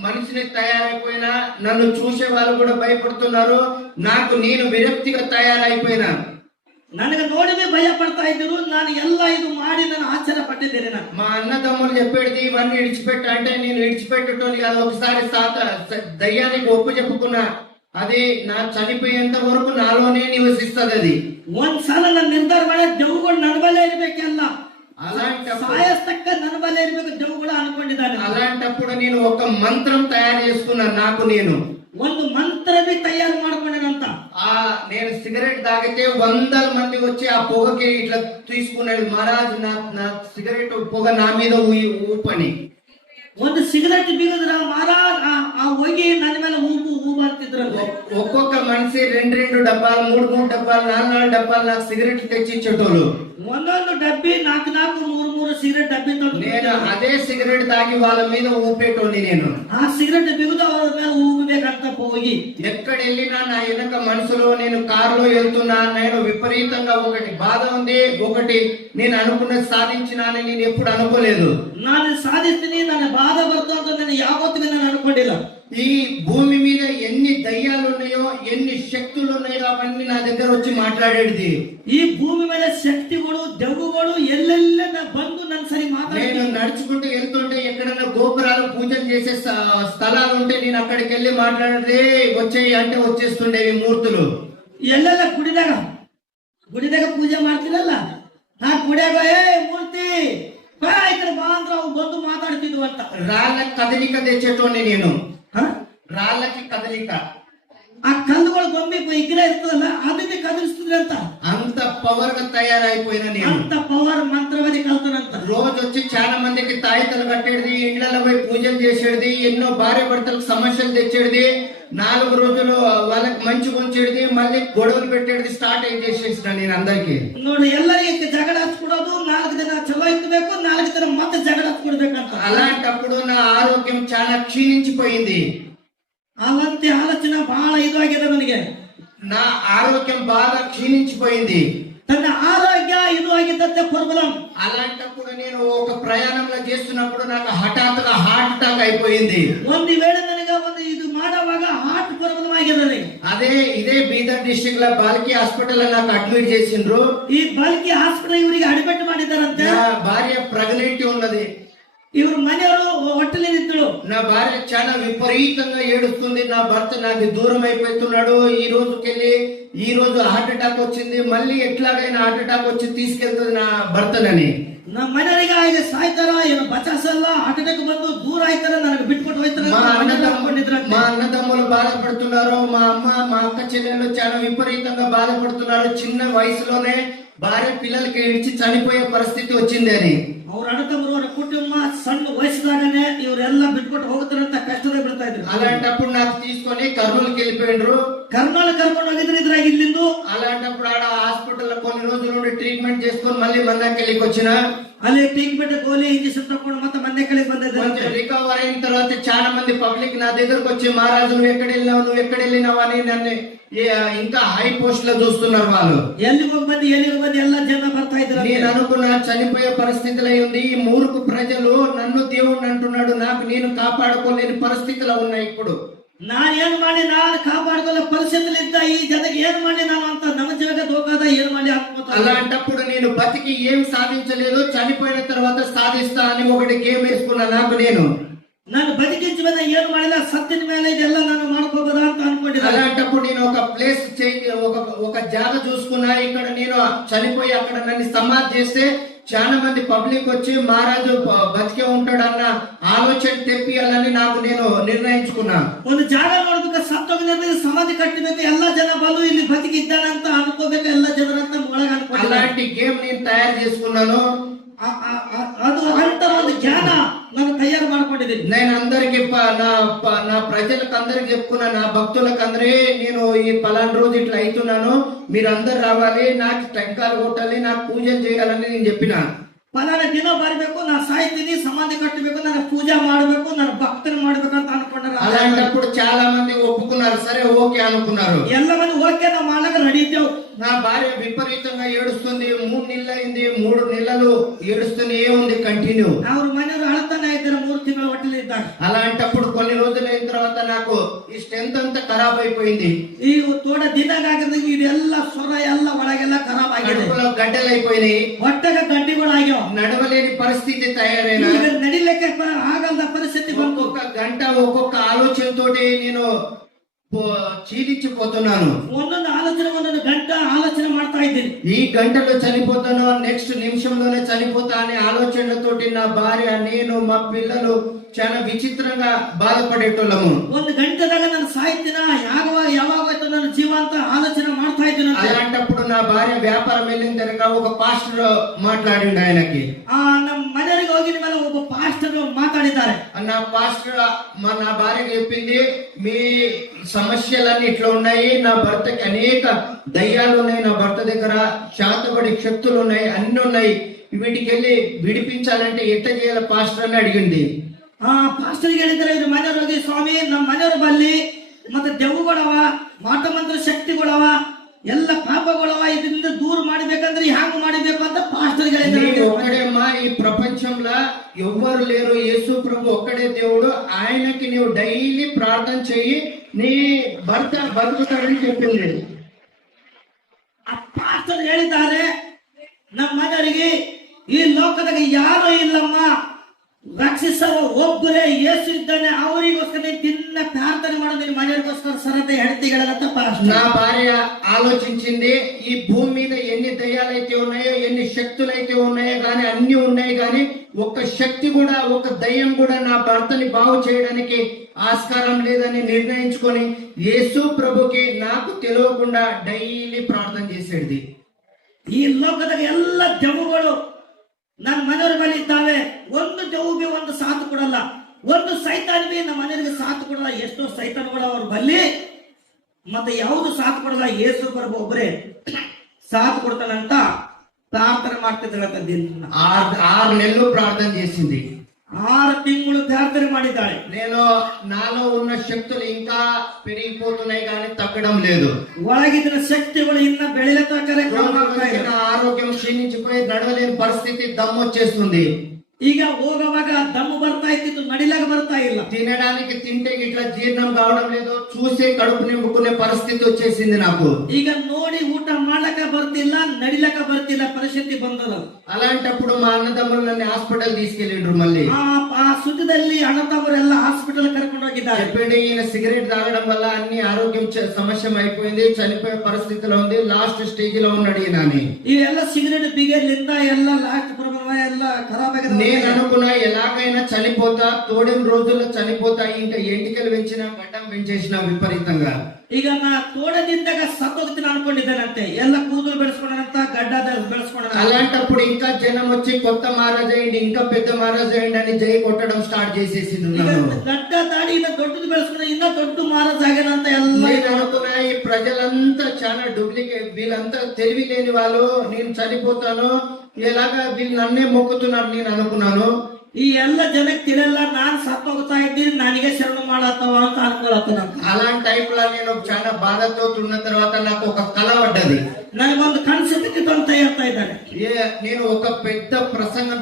మనిషిని తయారైపోయినా. నన్ను చూసే వాళ్ళు కూడా భయపడుతున్నారు. నేను విరక్తిగా తయారైపోయినా. ನನಗೆ ನೋಡಿದ್ರೆ ಭಯ పడతా ఇద్దరు ನಾನು ಎಲ್ಲ ಇದು ಮಾಡಿ ನಾನು ఆశ్చర్య పట్టిದ್ದೇನೆ ನಾನು. మా అన్నదమ్ములు చెప్పేది ఇవన్నీ విడిచిపెట్ట అంటే నేను విడిచిపెట్టేటోని కాదు. ఒకసారి దయ్యానికి ఒప్పు చెప్పుకున్నా, అది నా చనిపోయేంత వరకు నాలోనే నివసిస్తుంది. అది ಒಂದ್ಸಲ ನಾನು ನಿರ್ಧಾರ ಮಾಡಿ ದೆವ್ವಗಳು ನನ್ನ ಬಲ್ಲೇ ಇರ್ಬೇಕೆಲ್ಲ, అలాంటప్పుడు ಸಾಯಸ್ತಕ್ಕ ನನ್ನ ಬಲ್ಲೇ ಇರ್ಬೇಕು ದೆವ್ವಗಳು ಅನ್ಕೊಂಡಿದ್ದಾನೆ. అలాంటప్పుడు నేను ఒక మంత్రం తయారు చేసుకున్నాను. నాకు నేను ಒಂದು ಮಂತ್ರವೇ తయారు ಮಾಡ್ಕೊಂಡೇನಂತ. నేను సిగరెట్ తాగితే 100 మంది వచ్చి ఆ పొగకి ఇట్లా తీసుకునేది. మహారాజ్ నా సిగరెట్ పొగ నా మీద ఊపని. ಒಂದು ಸಿಗರೆಟ್ ಬಿಗಿದ್ರ ಮಹಾರಾಜ್ ಆ ಹೊಗೆ ನನ್ನ ಮೇಲೆ ఊబార్తిದ್ರು. ఒక్కొక్క మనిషి 2 డబ్బాలు 3 డబ్బాలు 4 డబ్బాలు నాకు సిగరెట్లు తెచ్చి ఇచ్చేటోళ్ళు. ಒಂದೊಂದು ಡಬ್ಬಿ 4 ಸಿಗರೆಟ್ ಡಬ್ಬಿ నేను అదే సిగరెట్ తాగి వాళ్ళ మీద ఊపేటోని. నేను ఆ సిగరెట్ బిగుతూ వాళ్ళ మీద ఊపేకంత పోయి ఎక్కడ వెళ్ళినా నా వెనక మనుషులు, నేను కారులో వెళ్తున్నా, నేను విపరీతంగా ఒకటి బాధ ఉంది, ఒకటి నేను అనుకున్నది సాధించినానని నేను ఎప్పుడు అనుకోలేదు. ನಾನು ಸಾಧಿಸ್ತೀನಿ, ನನ್ನ బాధ ಬರ್ತಂತ నేను యావత్తు నేను అనుకోండిಲ್ಲ. ఈ భూమి మీద ఎన్ని దయ్యాలు ఉన్నాయో, ఎన్ని శక్తులు ఉన్నాయో అవన్నీ నా దగ్గర వచ్చి మాట్లాడేది. ఈ భూమి మీద శక్తిಗಳು దెవ్వಗಳು ಎಲ್ಲೆಲ್ಲ ಬಂದು ನನ್ನ సరి మాట్లాడి. నేను నడుచుకుంటూ వెళ్తుంటే ఎక్కడైనా గోపురాలు పూజలు చేసే స్థలాలు ఉంటే నేను అక్కడికి వెళ్ళి మాట్లాడేది. వచ్చేయి అంటే వచ్చేస్తుండేవి మూర్తులు. ಎಲ್ಲೆಲ್ಲ ಗುಡಿದಾಗ ಪೂಜೆ ಮಾಡ್ತೀರಲ್ಲ, ಆ ಗುಡಿಯಾಗ ಏ ಮೂರ್ತಿ ಬಾ ఇక్కడ ಬಾ ಅಂತ ಅವು ಬಂದು ಮಾತಾಡ್ತಿದ್ವು ಅಂತ. రాళ్ళ కదలిక తెచ్చేటోని నేను. రాళ్ళకి కదలిక, ఆ కళ్ళుಗಳು బొమ్మి విగ్రహ ఇస్తుందಲ್ಲ ಅದಕ್ಕೆ కదిలిస్తుంది అంత. అంత పవర్ గా తయారైపోయిన నేను. అంత పవర్ మంత్రవది కలుతున్నంత. రోజు వచ్చి చాలా మందికి తాయితలు కట్టేది, ఇళ్లలో పోయి పూజలు చేసేది, ఎన్నో భార్య భర్తలకు సమస్యలు తెచ్చేది, 4 రోజులు వాళ్ళకి మంచి ఉంచేది, మళ్ళీ గొడవలు పెట్టేది స్టార్ట్ చేసేసిన నేను అందరికి. ನೋಡಿ ಎಲ್ಲರಿಗೆ ಜಗಳ ಹಚ್ಕೊಡೋದು, 4 ದಿನ ಚಲೋ ಇರ್ಬೇಕು, 4 ದಿನ ಮತ್ತೆ ಜಗಳ ಹಚ್ಕೊಡ್ಬೇಕಂತ. అలాంటప్పుడు నా ఆరోగ్యం చాలా క్షీణించిపోయింది. అలాంటి ఆలోచన బహಳ ఇದಾಗಿದೆ ನನಗೆ. నా ఆరోగ్యం బాగా క్షీణించిపోయింది. తన ఆరోగ్య ఇది ಆಗಿದ್ದಂತೆ ಪ್ರಾಬ್లం. అలాంటప్పుడు నేను ఒక ప్రయాణంలో చేస్తున్నప్పుడు నాకు హఠాత్తుగా హార్ట్ అటాక్ అయిపోయింది. ಒಂದು ವೇಳೆ ನನಗೆ ಒಂದು ಇದು ಮಾಡುವಾಗ హార్ట్ ప్రాబ్లం ಆಗಿದೆ. ఇదే బీదర్ డిస్ట్రిక్ట్ లో బాల్కి హాస్పిటల్ లో నాకు అడ్మిట్ చేసిండ్రు. ఈ బాల్కి హాస్పిటల్ ಇವರಿಗೆ ಅಡ್ಮಿಟ್ ಮಾಡಿದ್ದಾರಂತೆ. నా భార్య ప్రెగ్నెంట్ ఉన్నది. ఇವರು మನೆಯವರು ಹೊಟ್ಟೆಲಿದ್ದರು. నా భార్య చాలా విపరీతంగా ఏడుస్తుంది. నా భర్త నాకు దూరం అయిపోతున్నాడు. ఈ రోజు హార్ట్ అటాక్ వచ్చింది, మళ్ళీ ఎట్లాగైనా హార్ట్ అటాక్ వచ్చి తీసుకెళ్తుంది నా భర్తనని. ನಮ್ಮ ಮನೆಯವರಿಗೆ ಈಗ ಸಾಯ್ತಾರ ಏನು ಬಚಾಸಲ್ಲ, హార్ట్ అటాక్ ಬಂದು దూರ ಆಯ್ತಾರ, ನನಗೆ ಬಿಟ್ಬಿಟ್ಟು ಹೋಯ್ತಾರ. మా అన్నదమ్ములు బాధపడుతున్నారు, మా అమ్మ మా అక్క చెల్లెళ్ళు చాలా విపరీతంగా బాధపడుతున్నారు. చిన్న వయసులోనే భార్య పిల్లలకి ఇచ్చి చనిపోయే పరిస్థితి వచ్చింది అని. ಅವ್ರ ಅಣ್ಣತಮ್ಮರು ಅವರ ಕುಟುಂಬ ಸಣ್ಣ ವಯಸ್ಸಿದಾಗನೆ ಇವರೆಲ್ಲ ಬಿಟ್ಬಿಟ್ಟು ಹೋಗುತ್ತಾರಂತ ಕಷ್ಟದಲ್ಲಿ ಬಿಡ್ತಾ ಇದ್ರು. అలాంటప్పుడు నాకు తీసుకొని కర్నూలుకి వెళ్ళిపోయిండ్రు. కర్నూలు కర్ಕೊಂಡು ಹೋಗಿದ್ರು ఇದ್ರಾಗ ఇల్లింದು. అలాంటప్పుడు ఆడ హాస్పిటల్ కొన్ని రోజుల నుండి ట్రీట్మెంట్ చేసుకొని మళ్ళీ మందకెళ్ళికి వచ్చిన. ಅಲ್ಲಿ ಟ್ರೀಟ್ಮೆಂಟ್ ಗೋಲಿ ಇಂಜೆಕ್ಷನ್ ತಕೊಂಡು ಮತ್ತೆ ಮಂದೆ ಕಡೆಗೆ ಬಂದಿದ್ದಾರೆ. రికవర్ అయిన తర్వాత చాలా మంది పబ్లిక్ నా దగ్గరకు వచ్చి, మహారాజు నువ్వు ఎక్కడ వెళ్ళినావు అని నన్ను ఇంకా హై పోస్ట్ లో చూస్తున్నారు. వాళ్ళు ఎಲ್ಲಿಗೆ ಹೋಗಿ ಎಲ್ಲ జన ಬರ್ತಾ ಇದ್ರು. నేను అనుకున్నా చనిపోయే పరిస్థితిలో ఉంది. ఈ మూర్ఖు ప్రజలు నన్ను దేవుణ్ణి అంటున్నాడు, నేను కాపాడుకోలేని పరిస్థితిలో ఉన్నా. ఇప్పుడు ನಾನೇನ್ ಮಾಡಿ ನಾನು ಕಾಪಾಡ್ಕೊಳ್ಳೋ ಪರಿಸ್ಥಿತಿಲಿ ಇದ್ದ ಈ ಜನಕ್ಕೆ ಏನ್ ಮಾಡಿ ನಾನು ಅಂತ ನಮ್ಮ ಜೀವಕ್ಕೆ ದೋಖದ ಏನ್ ಮಾಡಿ అలాంటప్పుడు నేను బతికి ఏం సాధించలేదు, చనిపోయిన తర్వాత సాధిస్తా అని ఒకటి గేమ్ వేసుకున్నా. ನಾನು ಬದುಕಿಂಚ ಮೇಲೆ ಏನು ಮಾಡಿಲ್ಲ, ಸತ್ತಿನ ಮೇಲೆ ಇದೆಲ್ಲ ನಾನು ಮಾಡ್ಕೋಬೋದಾ ಅಂತ ಅನ್ಕೊಂಡಿದ್ದೆ. అలాంటప్పుడు నేను ఒక ప్లేస్ ఒక జాగ చూసుకున్నా. ఇక్కడ నేను చనిపోయి అక్కడ నన్ను సమాధి చేస్తే చాలా మంది పబ్లిక్ వచ్చి మహారాజు బతికే ఉంటాడన్న ఆలోచన తెప్పియాలని నేను నిర్ణయించుకున్నా. ಒಂದು ಜಾಗ ನೋಡ್ಬೇಕು, ಸತ್ತೋಗಿದ್ರೆ ಸಮಾಧಿ ಕಟ್ಟಬೇಕು, ಎಲ್ಲಾ ಜನ ಬಂದು ಇಲ್ಲಿ ಬದುಕಿದ್ದಾನೆ ಅಂತ ಅನ್ಕೋಬೇಕು, ಎಲ್ಲಾ ಜನರಂತ ಒಳಗ ಅನ್ಕೊಂಡು. అలాంటి గేమ్ నేను తయారు చేసుకున్నాను. ಅದು ಅಂತ ಒಂದು ಜ್ಞಾನ ನಾನು తయారు ಮಾಡ್ಕೊಂಡಿದ್ದೀನಿ. నేను అందరికి నా ప్రజలకు అందరికి చెప్పుకున్నా, నా భక్తులకు అందరే నేను ఈ పలానా రోజు ఇట్లా అవుతున్నాను, మీరందరు రావాలి, నాకు టెంకాయలు కొట్టాలి, నాకు పూజలు చేయాలని నేను చెప్పిన. ಫಲಾನ ದಿನ ಬರಬೇಕು, ನಾನು ಸಾಯ್ತೀನಿ, ಸಮಾಧಿ ಕಟ್ಟಬೇಕು, ನಾನು ಪೂಜೆ ಮಾಡಬೇಕು, ನಾನು ಭಕ್ತರು ಮಾಡ್ಬೇಕು ಅಂತ ಅನ್ಕೊಂಡ್ರೆ. అలాంటప్పుడు చాలా మంది ఒప్పుకున్నారు, సరే ఓకే అనుకున్నారు. ಎಲ್ಲ ಮಂದಿ ಓಕೆ ನಾವು ಮಾಡಕ್ಕೆ ರೆಡಿ ಇದ್ದೇವು. నా భార్య విపరీతంగా ఏడుస్తుంది. 3 నెలలు అయింది, 3 నెలలు ఏడుస్తూనే ఉంది కంటిన్యూ. ಅವ್ರ ಮನೆಯವರು ಅಳ್ತಾನೆ ಇದ್ದಾರೆ, 3 ತಿಂಗಳು ಹೊಟ್ಟೆಲಿ ಇದ್ದಾಗ. అలాంటప్పుడు కొన్ని రోజులు అయిన తర్వాత నాకు ఈ స్ట్రెంత్ అంతా ఖరాబ్ అయిపోయింది. ಈ ತೋಡ ದಿನಗಾಗದ ಇದೆಲ್ಲ ಸ್ವರ ಎಲ್ಲ ಒಳಗೆಲ್ಲ ಖರಾಬ್ ಆಗಿದೆ. కడుపులో గడ్డలు అయిపోయినాయి. ಹೊಟ್ಟೆಗೆ ಗಡ್ಡಿಗಳಾಗ್ಯಾವ. నడవలేని పరిస్థితి తయారైన. ಈಗ ನಡಿಲಿಕ್ಕೆ ಆಗದ ಪರಿಸ್ಥಿತಿ ಬಂತು. ఒక్కొక్క గంట ఒక్కొక్క ఆలోచనతోటి నేను చీలిచ్చిపోతున్నాను. ಒಂದೊಂದು ಆಲೋಚನೆ ಒಂದೊಂದು ಗಂಟ ಆಲೋಚನೆ ಮಾಡ್ತಾ ಇದ್ದೀನಿ. ఈ గంటలో చనిపోతాను, నెక్స్ట్ నిమిషంలోనే చనిపోతా అనే ఆలోచనలతోటి నా భార్య, నేను, మా పిల్లలు చాలా విచిత్రంగా బాధపడేటోళ్ళము. ಒಂದು ಗಂಟೆದಾಗ ನಾನು ಸಾಯ್ತೀನ, ಯಾವಾಗಾಯ್ತು ನನ್ನ ಜೀವ ಅಂತ ಆಲೋಚನೆ ಮಾಡ್ತಾ ಇದ್ದೀನಿ. అలాంటప్పుడు నా భార్య వ్యాపారం వెళ్ళిన తర్వాత ఒక పాస్టర్ మాట్లాడిండు ఆయనకి. ನಮ್ಮ ಮನೆಯವರಿಗೆ ಹೋಗಿದ ಮೇಲೆ ಒಬ್ಬ ಪಾಸ್టర్ ಮಾತಾಡಿದ್ದಾರೆ. నా పాస్టర్ నా భార్యకి చెప్పింది, మీ సమస్యలన్నీ ఇట్లా ఉన్నాయి, నా భర్తకి అనేక దయ్యాలు ఉన్నాయి, నా భర్త దగ్గర శాతబడి శక్తులు ఉన్నాయి, అన్ని ఉన్నాయి, వీటికి వెళ్ళి విడిపించాలంటే ఎట్లా చేయాలి పాస్టర్ అని అడిగింది. ಪಾಸ್ಟರ್ಗೆ ಹೇಳಿದ್ರೆ ಇವ್ರು ಮನೆಯವ್ರು ಹೋಗಿ, ಸ್ವಾಮಿ ನಮ್ಮ ಮನೆಯವ್ರ ಬಲ್ಲಿ ಮತ್ತೆ ದೆವ್ವಗಳವ, ಮಾಟ ಮಂತ್ರ ಶಕ್ತಿಗಳವ, ಎಲ್ಲ ಪಾಪಗಳವ, ಇದರಿಂದ ದೂರ ಮಾಡಬೇಕಂದ್ರೆ ಹ್ಯಾಂಗ ಮಾಡಬೇಕು ಅಂತ పాస్టర్ಗೆ ಹೇಳಿದ್ರೆ. ఒక్కడేమ్మా ఈ ప్రపంచంలో ఎవ్వరు లేరు, యేసు ప్రభు ఒక్కడే దేవుడు, ఆయనకి నీవు డైలీ ప్రార్థన చెయ్యి, నీ భర్త బతుకుతాడని చెప్పింది. ಆ ಪಾಸ್ಟರ್ ಹೇಳಿದ್ದಾರೆ, ನಮ್ಮ ಮನೆಯವರಿಗೆ ಈ ಲೋಕದಾಗ ಯಾರು ಇಲ್ಲಮ್ಮ, ರಕ್ಷಿಸಲು ಒಬ್ಬರೇ ಯೇಸು ಇದ್ದಾನೆ, ಅವರಿಗೋಸ್ಕರ ದಿನ ಪ್ರಾರ್ಥನೆ ಮಾಡೋದು, ನಿಮ್ಮ ಮನೆಯವರಿಗೋಸ್ಕರ ಸರತೆ ಹೆಂಡತಿಗಳಂತ ಪಾಸ್ಟರ್. నా భార్య ఆలోచించింది, ఈ భూమి మీద ఎన్ని దయ్యాలైతే ఉన్నాయో, ఎన్ని శక్తులైతే ఉన్నాయో గానీ అన్ని ఉన్నాయి గానీ ఒక్క శక్తి కూడా, ఒక దయ్యం కూడా నా భర్తని బాగు చేయడానికి ఆస్కారం లేదని నిర్ణయించుకొని యేసు ప్రభుకి నాకు తెలియకుండా డైలీ ప్రార్థన చేసేది. ಈ ಲೋಕದಾಗ ಎಲ್ಲ ದೆವ್ವಗಳು ನನ್ನ ಮನೆಯವರ ಬಳಿ ಇದ್ದಾವೆ. ಒಂದು ದೆವ್ವಿಗೆ ಒಂದು ಸಾಥ್ ಕೊಡಲ್ಲ, ಒಂದು ಸೈತಾನ್ ಬಿ ನಮ್ಮ ಮನೆಯವರಿಗೆ ಸಾಥ್ ಕೊಡಲ್ಲ. ಎಷ್ಟೋ ಸೈತಾನ್ಗಳು ಅವ್ರ ಬಲ್ಲಿ, ಮತ್ತೆ ಯಾವುದು ಸಾಥ್ ಕೊಡಲ್ಲ, ಯೇಸು ಪ್ರಭು ಒಬ್ಬರೇ ಸಾಥ್ ಕೊಡ್ತಾನಂತ ಪ್ರಾರ್ಥನೆ ಮಾಡ್ತಿದ್ದಾಳಂತ. ದಿನ 6 నెలలు ప్రార్థన చేసింది. 6 ತಿಂಗಳು ಪ್ರಾರ್ಥನೆ ಮಾಡಿದ್ದಾಳೆ. నేను నాలో ఉన్న శక్తులు ఇంకా పెరిగిపోతున్నాయి కానీ తగ్గడం లేదు. ಒಳಗಿನ ಶಕ್ತಿಗಳು ಇನ್ನ ಬೆಳೆಯಬೇಕಾದ್ರೆ నా ఆరోగ్యం క్షీణించిపోయి నడవలేని పరిస్థితి, దమ్ము వచ్చేస్తుంది. ಈಗ ಹೋಗುವಾಗ ದಮ್ಮು ಬರ್ತಾ ಇತ್ತು, ನಡಿಲಾಗ ಬರ್ತಾ ಇಲ್ಲ. తినడానికి తింటే ఇట్లా జీర్ణం కావడం లేదు, చూసే కడుపు నింపుకునే పరిస్థితి వచ్చేసింది నాకు. ಈಗ ನೋಡಿ ಊಟ ಮಾಡ್ಲಕ್ಕ ಬರ್ತಿಲ್ಲ, ನಡಿಲಕ್ಕ ಬರ್ತಿಲ್ಲ ಪರಿಸ್ಥಿತಿ ಬಂದದ. అలాంటప్పుడు మా అన్నదమ్ములు నన్ను హాస్పిటల్ తీసుకెళ్ళిండ్రు. మళ్ళీ ಆ ಸುಖದಲ್ಲಿ ಅಣ್ಣತಮ್ಮರೆಲ್ಲ ಹಾಸ್ಪಿಟಲ್ ಕರ್ಕೊಂಡು ಹೋಗಿದ್ದಾರೆ. చెప్పండి, ఈయన సిగరెట్ తాగడం వల్ల అన్ని ఆరోగ్యం సమస్య అయిపోయింది, చనిపోయే పరిస్థితిలో ఉంది, లాస్ట్ స్టేజ్ లో ఉన్నాడు ఈయన అని. ಇವೆಲ್ಲ ಸಿಗರೇಟ್ ಬಿಗರ್ಲಿಂದ ಎಲ್ಲ ಲಾಸ್ಟ್ ಪ್ರಭಾವ ಎಲ್ಲ ಖರಾಬ್ ಆಗಿದೆ. నేను అనుకున్నా ఎలాగైనా చనిపోతా, తోడేం రోజుల్లో చనిపోతా, ఇంకా ఎంటికలు పెంచిన, గడ్డం పెంచేసిన విపరీతంగా. ಈಗ ನಾ ತೋಡದಿಂದಾಗ ಸತ್ತೋಗ್ತೀನಿ ಅನ್ಕೊಂಡಿದ್ದೇನಂತೆ. ಎಲ್ಲ ಕೂದಲು ಬೆಳೆಸ್ಕೊಂಡಂತ, ಗಡ್ಡ ಬೆಳೆಸ್ಕೊಂಡ. అలాంటప్పుడు ఇంకా జనం వచ్చి కొత్త మహారాజు అయ్యింది, ఇంకా పెద్ద మహారాజు అయ్యింది అని జై కొట్టడం స్టార్ట్ చేసేసింది. గడ్డ దాడి ఇన్న దొడ్డది ಬೆಳೆಸ್ಕೊಂಡ, ఇన్న దొడ్డు మహారాజు ಆಗ್ಯಾనంತ. ಎಲ್ಲ నేను అనుకున్నా ఈ ప్రజలంతా చాలా డూప్లికేట్, వీళ్ళంతా తెలివి లేని వాళ్ళు, నేను చనిపోతాను ఎలాగా వీళ్ళు నన్నే మొక్కుతున్నారు నేను అనుకున్నాను. ఈ ಎಲ್ಲ ಜನಕ್ಕೆ ತಿಳಿಯಲ್ಲ, ನಾನ್ ಸತ್ತೋಗ್ತಾ ಇದ್ದೀನಿ, ನನಗೆ ಶರಣ ಮಾಡತ್ತವ ಅಂತ ಅನ್ಕೊಳತ್ತ. అలాంటి టైప్ లో నేను చాలా బాధతో ఉన్న తర్వాత నాకు ఒక కళ పడ్డది. ನನಗೊಂದು కన్సు బిద్దితో ಅಂತ ಹೇಳ್ತಾ ఇದ್ದಾನೆ. నేను ఒక పెద్ద ప్రసంగం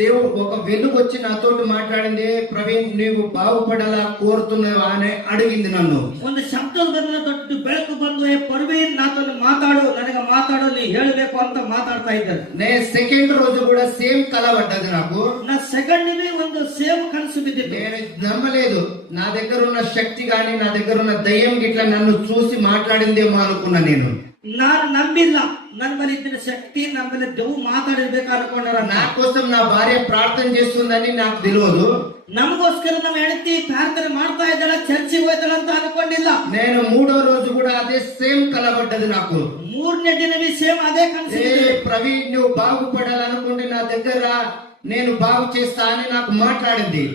దేవుడు ఒక వెలుగు వచ్చి నాతో మాట్లాడింది, ప్రవీణ్ నీవు బాగుపడాలా కోరుతున్నావా అని అడిగింది నన్ను. ಒಂದು ಶಬ್ದ ಬಂದ, ದೊಡ್ಡ ಬೆಳಕು ಬಂದು, ಪರ್ವೀನ್ నాతో మాట్లాడు, ನನಗೆ మాట్లాడు, ನೀ ಹೇಳಬೇಕು ಅಂತ ಮಾತಾಡ್ತಾ ಇದ್ದಾರೆ. నేను సెకండ్ రోజు కూడా సేమ్ కళ పడ్డది నాకు. నా సెకండ్ ಒಂದು సేమ్ కన్సు బిద్దిತ್ತು. నేను నమ్మలేదు, నా దగ్గర ఉన్న శక్తి గాని, నా దగ్గర ఉన్న దయ్యం గిట్లా నన్ను చూసి మాట్లాడిందేమో అనుకున్నా. నేను ನಾನು ನಂಬಿಲ್ಲ, ನನ್ನ ಮೇಲೆ ಇದ್ದಿನ ಶಕ್ತಿ, ನಮ್ಮ ಮೇಲೆ ದೆವ್ವ ಮಾತಾಡಿರ್ಬೇಕು ಅನ್ಕೊಂಡ್ರ. నా కోసం నా భార్య ప్రార్థన చేస్తుందని నాకు తెలియదు. ನಮಗೋಸ್ಕರ ನಮ್ಮ ಹೆಂಡತಿ ಪ್ರಾರ್ಥನೆ ಮಾಡ್ತಾ ಇದ್ದಾಳ, ಚರ್ಚಿಗೆ ಹೋಯ್ತಾಳ ಅಂತ ಅನ್ಕೊಂಡಿಲ್ಲ. నేను 3వ రోజు కూడా అదే సేమ్ కలబడ్డది నాకు. 3ನೇ ದಿನವೇ సేమ్ అదే కన్సు. ప్రవీణ్ నువ్వు బాగుపడాలనుకుంటే నా దగ్గర నేను బాగు చేస్తా అని నాకు మాట్లాడింది.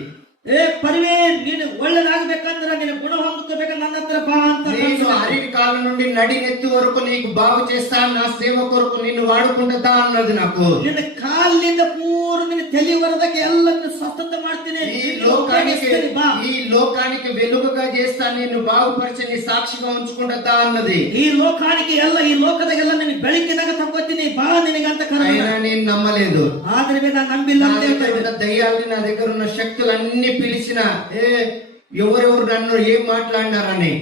పర్వీన్ ನೀನು ಒಳ್ಳೆದಾಗಬೇಕಂದ್ರೆ, ನೀನು ಗುಣ ಹೊಂದ್ಕೋಬೇಕಂದ್ರೆ ನನ್ನ ಹತ್ರ ಬಾ ಅಂತ. నేను అరిటి కాళ్ళ నుండి నడినెత్తి వరకు నీకు బాగు చేస్తా, నా సేవ కొరకు నిన్ను వాడుకుంటా అన్నది నాకు. ನಿನ್ನ ಕಾಲಿನಿಂದ ಪೂರ ನಿನ್ನ ತಲೆ ವರದಕ್ಕೆ ಎಲ್ಲ ಸ್ವಸ್ಥತೆ ಮಾಡ್ತೀನಿ, ఈ లోకానికి వెలుగుగా చేస్తా, నిన్ను బాగుపరిచి నీ సాక్షిగా ఉంచుకుంటా అన్నది. ఈ లోకానికి ಎಲ್ಲ ఈ ಲೋಕದಾಗೆಲ್ಲ ನಿನ್ನ ಬೆಳಕಿನಾಗ ತಗೋತೀನಿ, ಬಾ ನಿನಗಂತ ಕರೆದ. నేను నమ్మలేదు, ఆದ್ರೆ ನಾನು ನಂಬಿಲ್ಲ. దయ్యాల్ని, నా దగ్గర ఉన్న శక్తులన్నీ పిలిచిన, ఎవరెవరు నన్ను ఏం మాట్లాడినారని.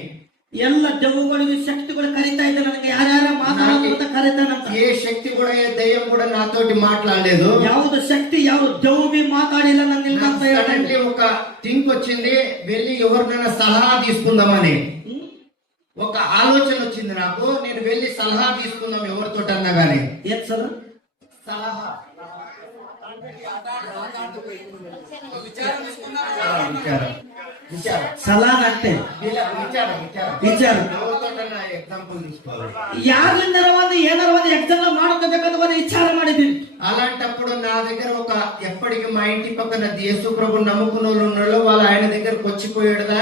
ಎಲ್ಲ ದೆವ್ವಗಳಿಗೂ ಶಕ್ತಿಗಳು ಕರೀತಾ ಇದ್ದ ನನಗೆ ಯಾರ್ಯಾರ ಮಾತಾಡೋದು ಕರೀತಾನಂತ. ఏ శక్తి కూడా ఏ దయ్యం కూడా నాతోటి మాట్లాడలేదు. ಯಾವ್ದು ಶಕ್ತಿ ಯಾವ దెవ్వు బి మాట్లాడిಲ್ಲ నన్ను ಅಂತ సడన్లీ ఒక థింక్ వచ్చింది, వెళ్ళి ఎవరినైనా సలహా తీసుకుందామని ఒక ఆలోచన వచ్చింది నాకు. నేను వెళ్ళి సలహా తీసుకుందాం ఎవరితోటన్నా గానీ. ఏం సలహా? సలహా సలహా అంటే విಚಾರ ఎగ్జాంపుల్ తీసుకోవాలి. ಯಾರಿಂದ ಒಂದು ಏನಾರ ಒಂದು ಎಕ್ಸಾಮ್ ಮಾಡ್ಕೋಬೇಕಂತ ಒಂದು ವಿಚಾರ ಮಾಡಿದ್ದೀನಿ. అలాంటప్పుడు నా దగ్గర ఒక ఎప్పటికి మా ఇంటి పక్కన యేసు ప్రభు నమ్ముకున్న వాళ్ళు ఉన్నారో వాళ్ళు ఆయన దగ్గరకు వచ్చిపోయాడుదా,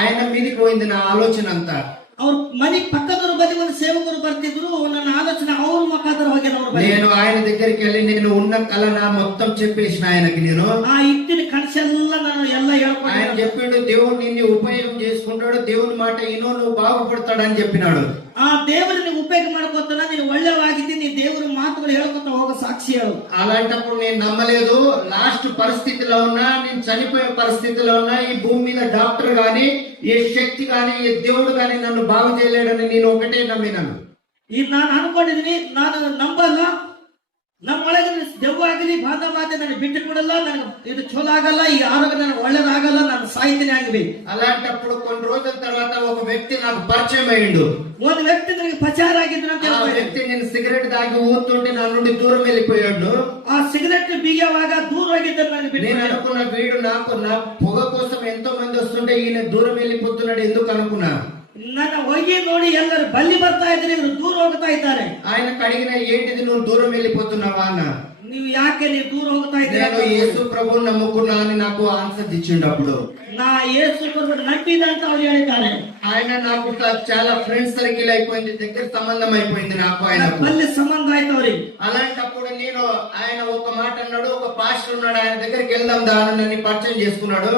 ఆయన మీదకి పోయింది నా ఆలోచన అంతా. ಅವ್ರ ಮನೆ పక్కదూరు బది ಒಂದು సేవకులు ಬರ್ತಿದ್ರು, ನನ್ನ ఆలోచన ಅವ್ರ ಮುಖಾಂತರ ಹೋಗಿ నేను ఆయన దగ్గరికి వెళ్ళి నేను ఉన్న కళ నా మొత్తం చెప్పేసిన ఆయనకి. నేను ఆ ఇట్టిన కనసెల్ల ನಾನು ಎಲ್ಲ ಹೇಳ್ಕೊಂಡು ఆయన చెప్పిండు, దేవుడు నిన్ను ఉపయోగం చేసుకుంటాడు, దేవుని మాట ఇనో నువ్వు బాగుపడతాడని చెప్పినాడు. ఆ దేవుడిని ఉపయోగం ಮಾಡ್ಕೊತಾನ, ನೀನು ಒಳ್ಳೆವಾಗಿದ್ದೀನಿ, నీ దేవుని మాటలు ಹೇಳ್ಕೊತ ಹೋಗೋ సాక్షి అవు. అలాంటప్పుడు నేను నమ్మలేదు. లాస్ట్ పరిస్థితిలో ఉన్నా, నేను చనిపోయే పరిస్థితిలో ఉన్నా, ఈ భూమి మీద డాక్టర్ గాని ఏ శక్తి గాని ఏ దేవుడు గాని నన్ను బాగు చేయలేడని నేను ఒకటే నమ్మినాను. ఇది ನಾನು ಅನ್ಕೊಂಡಿದ್ದೀನಿ, ನಾನು ನಂಬಲ್ಲ. ನಮ್ಮೊಳಗೆ ದೆವ್ವ ಆಗಲಿ ಬಾಧವಾದ ನಾನು ಬಿಟ್ಟು ಕೊಡಲ್ಲ, ನನಗೆ ಇದು ಚಲೋ ಆಗಲ್ಲ, ಈ ಆರೋಗ್ಯ ನನಗೆ ಒಳ್ಳೇದಾಗಲ್ಲ, ನಾನು ಸಾಯ್ತೀನಿ ಆಗಲಿ. అలాంటప్పుడు కొన్ని రోజుల తర్వాత ఒక వ్యక్తి నాకు పరిచయం అయ్యిండు. ಒಂದು వ్యక్తి ನನಗೆ ಪ್ರಚಾರ ಆಗಿದ್ರು ಅಂತ ఆ వ్యక్తి నేను సిగరెట్ తాగి ఊతుంటే నా నుండి దూరం వెళ్ళిపోయాడు. ఆ సిగరెట్ బిగేవాಗ దూరం ಹೋಗಿದ್ದ ನನಗೆ ಬಿಟ್ಟು. నేను అనుకున్న వీడు నాకు నా పొగ కోసం ఎంతో మంది వస్తుంటే ఈయన దూరం వెళ్ళిపోతున్నాడు ఎందుకు అనుకున్నా. ನನ್ನ ಹೋಗಿ ನೋಡಿ ಎಲ್ಲರೂ ಬಲ್ಲಿ ಬರ್ತಾ ಇದ್ರೆ ಇವರು ದೂರ ಹೋಗ್ತಾ ಇದ್ದಾರೆ. ఆయనకు అడిగిన ఏంటిది నువ్వు దూరం వెళ్ళిపోతున్నావా అన్న. ನೀವು ಯಾಕೆ ನೀವು దూರ ಹೋಗ್ತಾ ಇದ್ದೀರಾ? నేను యేసు ప్రభువుని నమ్ముకున్నా అని నాకు ఆన్సర్ ఇచ్చిండు. అప్పుడు నా యేసు ప్రభువుని నమ్మిదంత ಅವರು ಹೇಳಿದ್ದಾರೆ. ఆయన నాకు చాలా ఫ్రెండ్స్ సర్కిల్ అయిపోయింది, దగ్గర సంబంధం అయిపోయింది నాకు ఆయన బల్లి సంబంధం అయితే ಅವ್ರಿಗೆ. అలాంటప్పుడు నేను ఆయన ఒక మాట అన్నాడు, ఒక పాస్టర్ ఉన్నాడు ఆయన దగ్గరికి వెళ్దాం దా అని నన్ను పరిచయం చేసుకున్నాడు.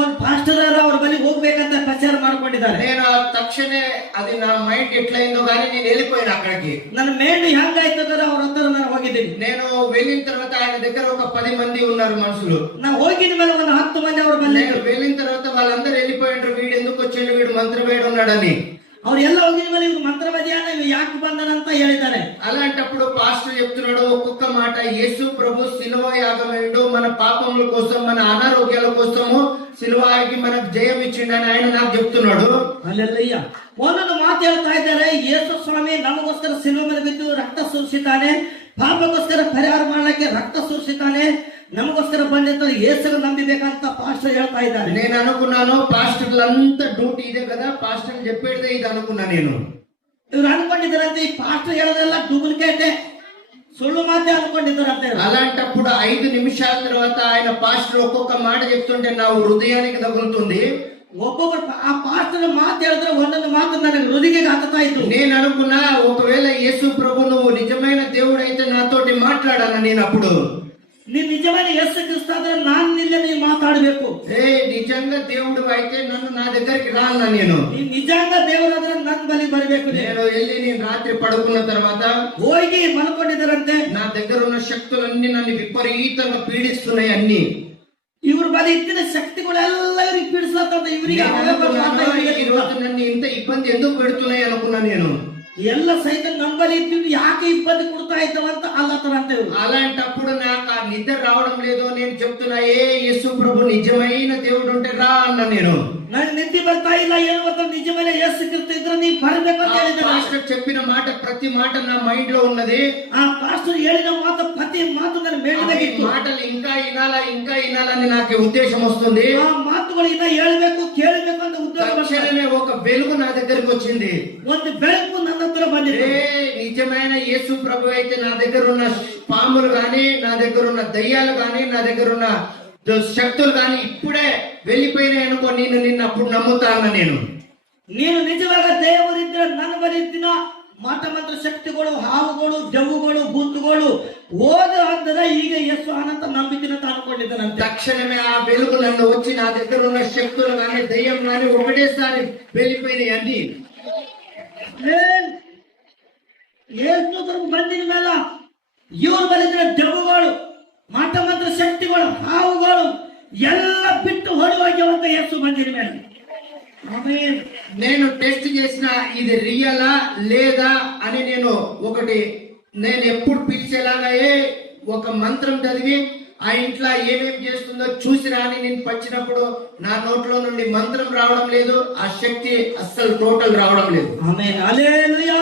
ಒಂದು ಪಾಸ್ಟರ್ ಅವ್ರ ಬಳಿ ಹೋಗ್ಬೇಕಂತ ಪ್ರಚಾರ ಮಾಡ್ಕೊಂಡಿದ್ದಾರೆ. నేను తక్షణే అది నా మైండ్ ఎట్లయిందో కానీ నేను వెళ్ళిపోయిన అక్కడికి. ನನ್ನ ಮೇಂಡ್ ಹೆಂಗಾಯ್ತು ಅವ್ರ ಹತ್ರ ನಾನು ಹೋಗಿದ್ದೀನಿ. నేను వెళ్ళిన తర్వాత ఆయన దగ్గర ఒక 10 మంది ఉన్నారు మనుషులు. నా ಹೋಗಿದ ಮೇಲೆ ಒಂದು 10 మంది ಅವ್ರ ಬಳಿ. నేను వెళ్ళిన తర్వాత వాళ్ళందరూ వెళ్ళిపోయిండ్రు, వీడు ఎందుకు వచ్చాడు, వీడు మంత్రవేడు ఉన్నాడని. ಅವ್ರು ಎಲ್ಲ ಹೋಗಿದ ಮೇಲೆ ಇವ್ರು ಮಂತ್ರವಾದಿಯಾನ ಇವ್ ಯಾಕೆ ಬಂದನಂತ ಹೇಳಿದ್ದಾರೆ. అలాంటప్పుడు పాస్టర్ చెప్తున్నాడు ఒక్కొక్క మాట, యేసు ప్రభు శిలువ యాగమైండు, మన పాపముల కోసం మన అనారోగ్యాల కోసము శిలువకి మనకు జయం ఇచ్చిండని ఆయన నాకు చెప్తున్నాడు. ಅಲ್ಲೆಲ್ಲಯ್ಯ ಒಂದೊಂದು ಮಾತು ಹೇಳ್ತಾ ಇದ್ದಾರೆ. ಯೇಸು ಸ್ವಾಮಿ ನಮಗೋಸ್ಕರ ಶಿಲುವೆ ಮೇಲೆ ಬಿದ್ದು ರಕ್ತ ಸುರಿಸಿದ್ದಾನೆ, ಪಾಪಕ್ಕೋಸ್ಕರ ಪರಿಹಾರ ಮಾಡಲಿಕ್ಕೆ ರಕ್ತ ಸುರಿಸಿದ್ದಾನೆ, ನಮಗೋಸ್ಕರ ಬಂದಿರ್ತಾರೆ, ಯೇಸುಗೆ ನಂಬಿಬೇಕಂತ ಪಾಸ್ಟರ್ ಹೇಳ್ತಾ ಇದ್ದಾರೆ. నేను అనుకున్నాను పాస్టర్లంతా డ్యూటీ ఇదే కదా, పాస్టర్ చెప్పేదే ఇది అనుకున్నా నేను. ಇವ್ರು ಅನ್ಕೊಂಡಿದ್ದಾರಂತೆ ಈ ಪಾಸ್ಟರ್ ಹೇಳೋದೆಲ್ಲ ಡೂಪ್ಲಿಕೇಟ್ ಸುಳ್ಳು ಮಾತೆ ಅನ್ಕೊಂಡಿದ್ದಾರಂತೆ. అలాంటప్పుడు 5 నిమిషాల తర్వాత ఆయన పాస్టర్ ఒక్కొక్క మాట చెప్తుంటే నా హృదయానికి తగులుతుంది. ఒక్కొక్క ఆ పాస్టర్ మాತು ಹೇಳಿದ್ರೆ ಒಂದೊಂದು ಮಾತು ನನಗೆ ಹೃದಯಕ್ಕೆ ಹತ್ತುತ್ತಾ ಇತ್ತು. నేను అనుకున్నా ఒకవేళ యేసు ప్రభు నువ్వు నిజమైన దేవుడు అయితే నాతోటి మాట్లాడాను. నేను అప్పుడు ನೀನ್ ನಿಜమైన ಯೇಸು ಕ್ರಿಸ್ತ ಆದ್ರೆ ನಾನು ನಿನ್ನೆ ನೀ ಮಾತಾಡಬೇಕು. నిజంగా దేవుడు అయితే నన్ను నా దగ్గరికి రా అన్నా. నేను ನೀ ನಿಜಂగా ದೇವರಾದ್ರೆ ನನ್ನ ಬಳಿ ಬರಬೇಕು. నేను వెళ్ళి నేను రాత్రి పడుకున్న తర్వాత ಹೋಗಿ ಮಲ್ಕೊಂಡಿದ್ದಾರಂತೆ. నా దగ్గర ఉన్న శక్తులన్నీ నన్ను విపరీతంగా పీడిస్తున్నాయి అన్ని. ಇವ್ರ ಬಳಿ ಇದ್ದಿನ ಶಕ್ತಿಗಳೆಲ್ಲ ಇವ್ರಿಗೆ ಪೀಡಿಸ್ಲತ್ತಂತ. ಇವರಿಗೆ ఈ రోజు నన్ను ఇంత ఇబ్బంది ఎందుకు పెడుతున్నాయి అనుకున్నా నేను. ಎಲ್ಲ ಸಹಿತ ನಂಬಲಿ ಇದ್ದು ಯಾಕೆ ಇಬ್ಬಂದಿ ಕೊಡ್ತಾ ಇದ್ದವಂತ ಅಲ್ಲತರ ಅಂತ. అలాంటప్పుడు నాకు ఆ నిద్ర రావడం లేదు. నేను చెప్తున్నా యేసు ప్రభు నిజమైన దేవుడు ఉంటే రా అన్న. నేను నాకు నిద్ర ಬರ್ತಾ ಇಲ್ಲ, ಏನು ಗೊತ್ತಾ, నిజమైన యేసు క్రీస్తు ఇದ್ರೆ ನೀ ಬರಬೇಕು ಅಂತ ಹೇಳಿದ್ದಾರೆ. పాస్టర్ చెప్పిన మాట ప్రతి మాట నా మైండ్ లో ఉన్నది. ఆ పాస్టర్ ಹೇಳಿದ ಮಾತು ప్రతి ಮಾತು ನನ್ನ ಮೇಲ್ಬೇಕಿತ್ತು. మాటలు ఇంకా వినాలని నాకు ఉద్దేశం వస్తుంది. ఆ ಮಾತುಗಳು ಇನ್ನ ಹೇಳಬೇಕು ಕೇಳಬೇಕು ಅಂತ ಉದ್ದೇಶ. ఒక వెలుగు నా దగ్గరికి వచ్చింది. ಒಂದು ಬೆಳಕು ನನ್ನ ಹತ್ರ ಬಂದಿದೆ. నిజమైన యేసు ప్రభు అయితే నా దగ్గర ఉన్న పాములు గాని, నా దగ్గర ఉన్న దయ్యాలు గాని, నా దగ్గర ఉన్న శక్తులు గాని ఇప్పుడే వెళ్ళిపోయినాయి అనుకో, నేను నిన్ను అప్పుడు నమ్ముతాను. ನೀನು ನಿಜವಾಗ ದೇವರಿದ್ರೆ ನನ್ನ ಬಳಿ ಇದ್ದಿನ ಮಾಟ ಮಂತ್ರ ಶಕ್ತಿಗಳು, ಹಾವುಗಳು, ದೆವ್ವಗಳು, ಭೂತಗಳು ಹೋದ ಅಂದ್ರೆ ಈಗ ಯೇಸು ಅನಂತ ನಂಬಿದ್ದೀನಿ ಅಂತ ಅನ್ಕೊಂಡಿದ್ದಾನಂತೆ. తక్షణమే ఆ వెలుగు నన్ను వచ్చి నా దగ్గర ఉన్న శక్తులు గాని దయ్యం గాని ఒకటేసారి వెళ్ళిపోయినాయి అన్ని. ಯೇಸು ಬಂದಿದ ಮೇಲೆ ಇವ್ರು ಬಲಿದ್ರೆ ದೆವ್ವಗಳು, ಮಾಟ ಮಂತ್ರ ಶಕ್ತಿಗಳು, ಹಾವುಗಳು ಎಲ್ಲ ಬಿಟ್ಟು ಹೊರಗೋಗ್ಯವಂತ ಯೇಸು మందిని మీద ఆమేన్. నేను టెస్ట్ చేసిన ఇది రియలా లేదా అని నేను ఎప్పుడు పిలిచేలాగా ఒక మంత్రం చదివి ఆ ఇంట్లో ఏమేం చేస్తుందో చూసి రాని నేను వచ్చినప్పుడు నా నోట్లో నుండి మంత్రం రావడం లేదు, ఆ శక్తి అస్సలు టోటల్ రావడం లేదు. Amen hallelujah.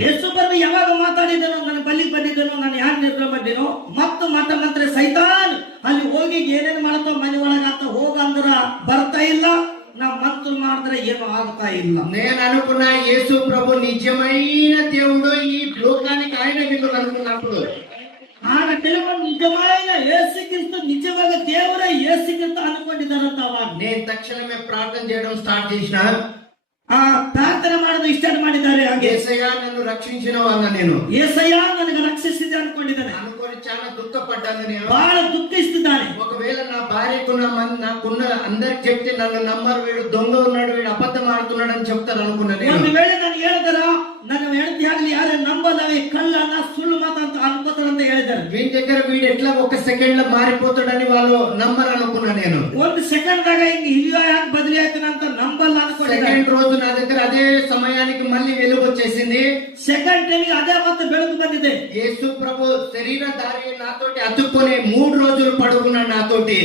ಯೇಸು ಪ್ರಭು ಯಾವಾಗ ಮಾತಾಡಿದನೋ, ನನ್ನ ಬಲ್ಲಿಗೆ ಬಂದಿದ್ದನೋ, ನಾನು ಯಾರು ನಿರ್ಣಯ ಮಾಡಿದನೋ, ಮತ್ತು ಮತ ಮಂತ್ರ ಸೈತಾನ್ ಅಲ್ಲಿ ಹೋಗಿ ಏನೇನು ಮಾಡ್ತಾವ ಮನೆ ಒಳಗಾತ ಹೋಗಂದ್ರ ಬರ್ತಾ ಇಲ್ಲ, ನಾ ಮಂತ್ರ ಮಾಡಿದ್ರೆ ಏನು ಆಗ್ತಾ ಇಲ್ಲ. నేను అనుకున్న యేసు ప్రభు నిజమైన దేవుడు ఈ లోకానికి ఆయన వీళ్ళు అనుకున్నప్పుడు ಆಗ ಕೆಲವು ನಿಜమైన యేసుక్రీస్తు నిజమైన దేవుడే యేసుక్రీస్తు అనుకుంటున్నారంట. నేను తక్షణమే ప్రార్థన చేయడం స్టార్ట్ చేసిన. ಆ ಪ್ರಾರ್ಥನೆ ಮಾಡೋದು ಸ್ಟಾರ್ಟ್ ಮಾಡಿದ್ದಾರೆ. ಹಾಗೆ యేసయ్యా నన్ను రక్షించినవు అన్న నేను. యేసయ్య ನನಗೆ రక్షిಸಿದೆ ಅನ್ಕೊಂಡಿದ್ದಾನೆ. అనుకొని చాలా దుఃఖపడ్డాను నేను. ಬಹಳ ದುಃಖಿಸುತ್ತಿದ್ದಾನೆ. ఒకవేళ నా నాకున్న అందరికి చెప్తే నన్ను నమ్మరు, వీడు దొంగ ఉన్నాడు, వీడు అబద్ధం ఆడుతున్నాడు అని చెప్తారు అనుకున్నాను నేను. ಒಂದು ವೇಳೆ ನಾನು ಹೇಳಿದರ ನನ್ನ ಹೆಂಡತಿ ಆಗಲಿ ಯಾರೇ ನಂಬಲ್ಲವೇ ಕಳ್ಳನ ಸುಳ್ಳು ಮಾತಂತ ಅನ್ಕೋತಾರಂತ ಹೇಳಿದ್ದಾರೆ. వీడి దగ్గర వీడు ఎట్లా ఒక సెకండ్ లో మారిపోతాడని వాళ్ళు నమ్మరు అనుకున్నా నేను. ಒಂದು ಸೆಕೆಂಡ್ ದಾಗ ಹಿಂಗ್ ಈಗ ಯಾಕೆ ಬದಲಿ ಆಯ್ತಾನಂತ ನಂಬಲ್ಲ ಅನ್ಕೊಂಡಿದ್ದಾರೆ. సెకండ్ రోజు నా దగ్గర అదే సమయానికి మళ్ళీ వెలుగు వచ్చేసింది. ಸೆಕೆಂಡ್ ಟೈಮಿಗೆ ಅದೇ ಮತ್ತೆ ಬೆಳಕು ಬಂದಿದೆ. యేసు ప్రభు శరీరధారి నాతోటి అతుక్కొని 3 రోజులు పడుకున్నాడు నాతోటి.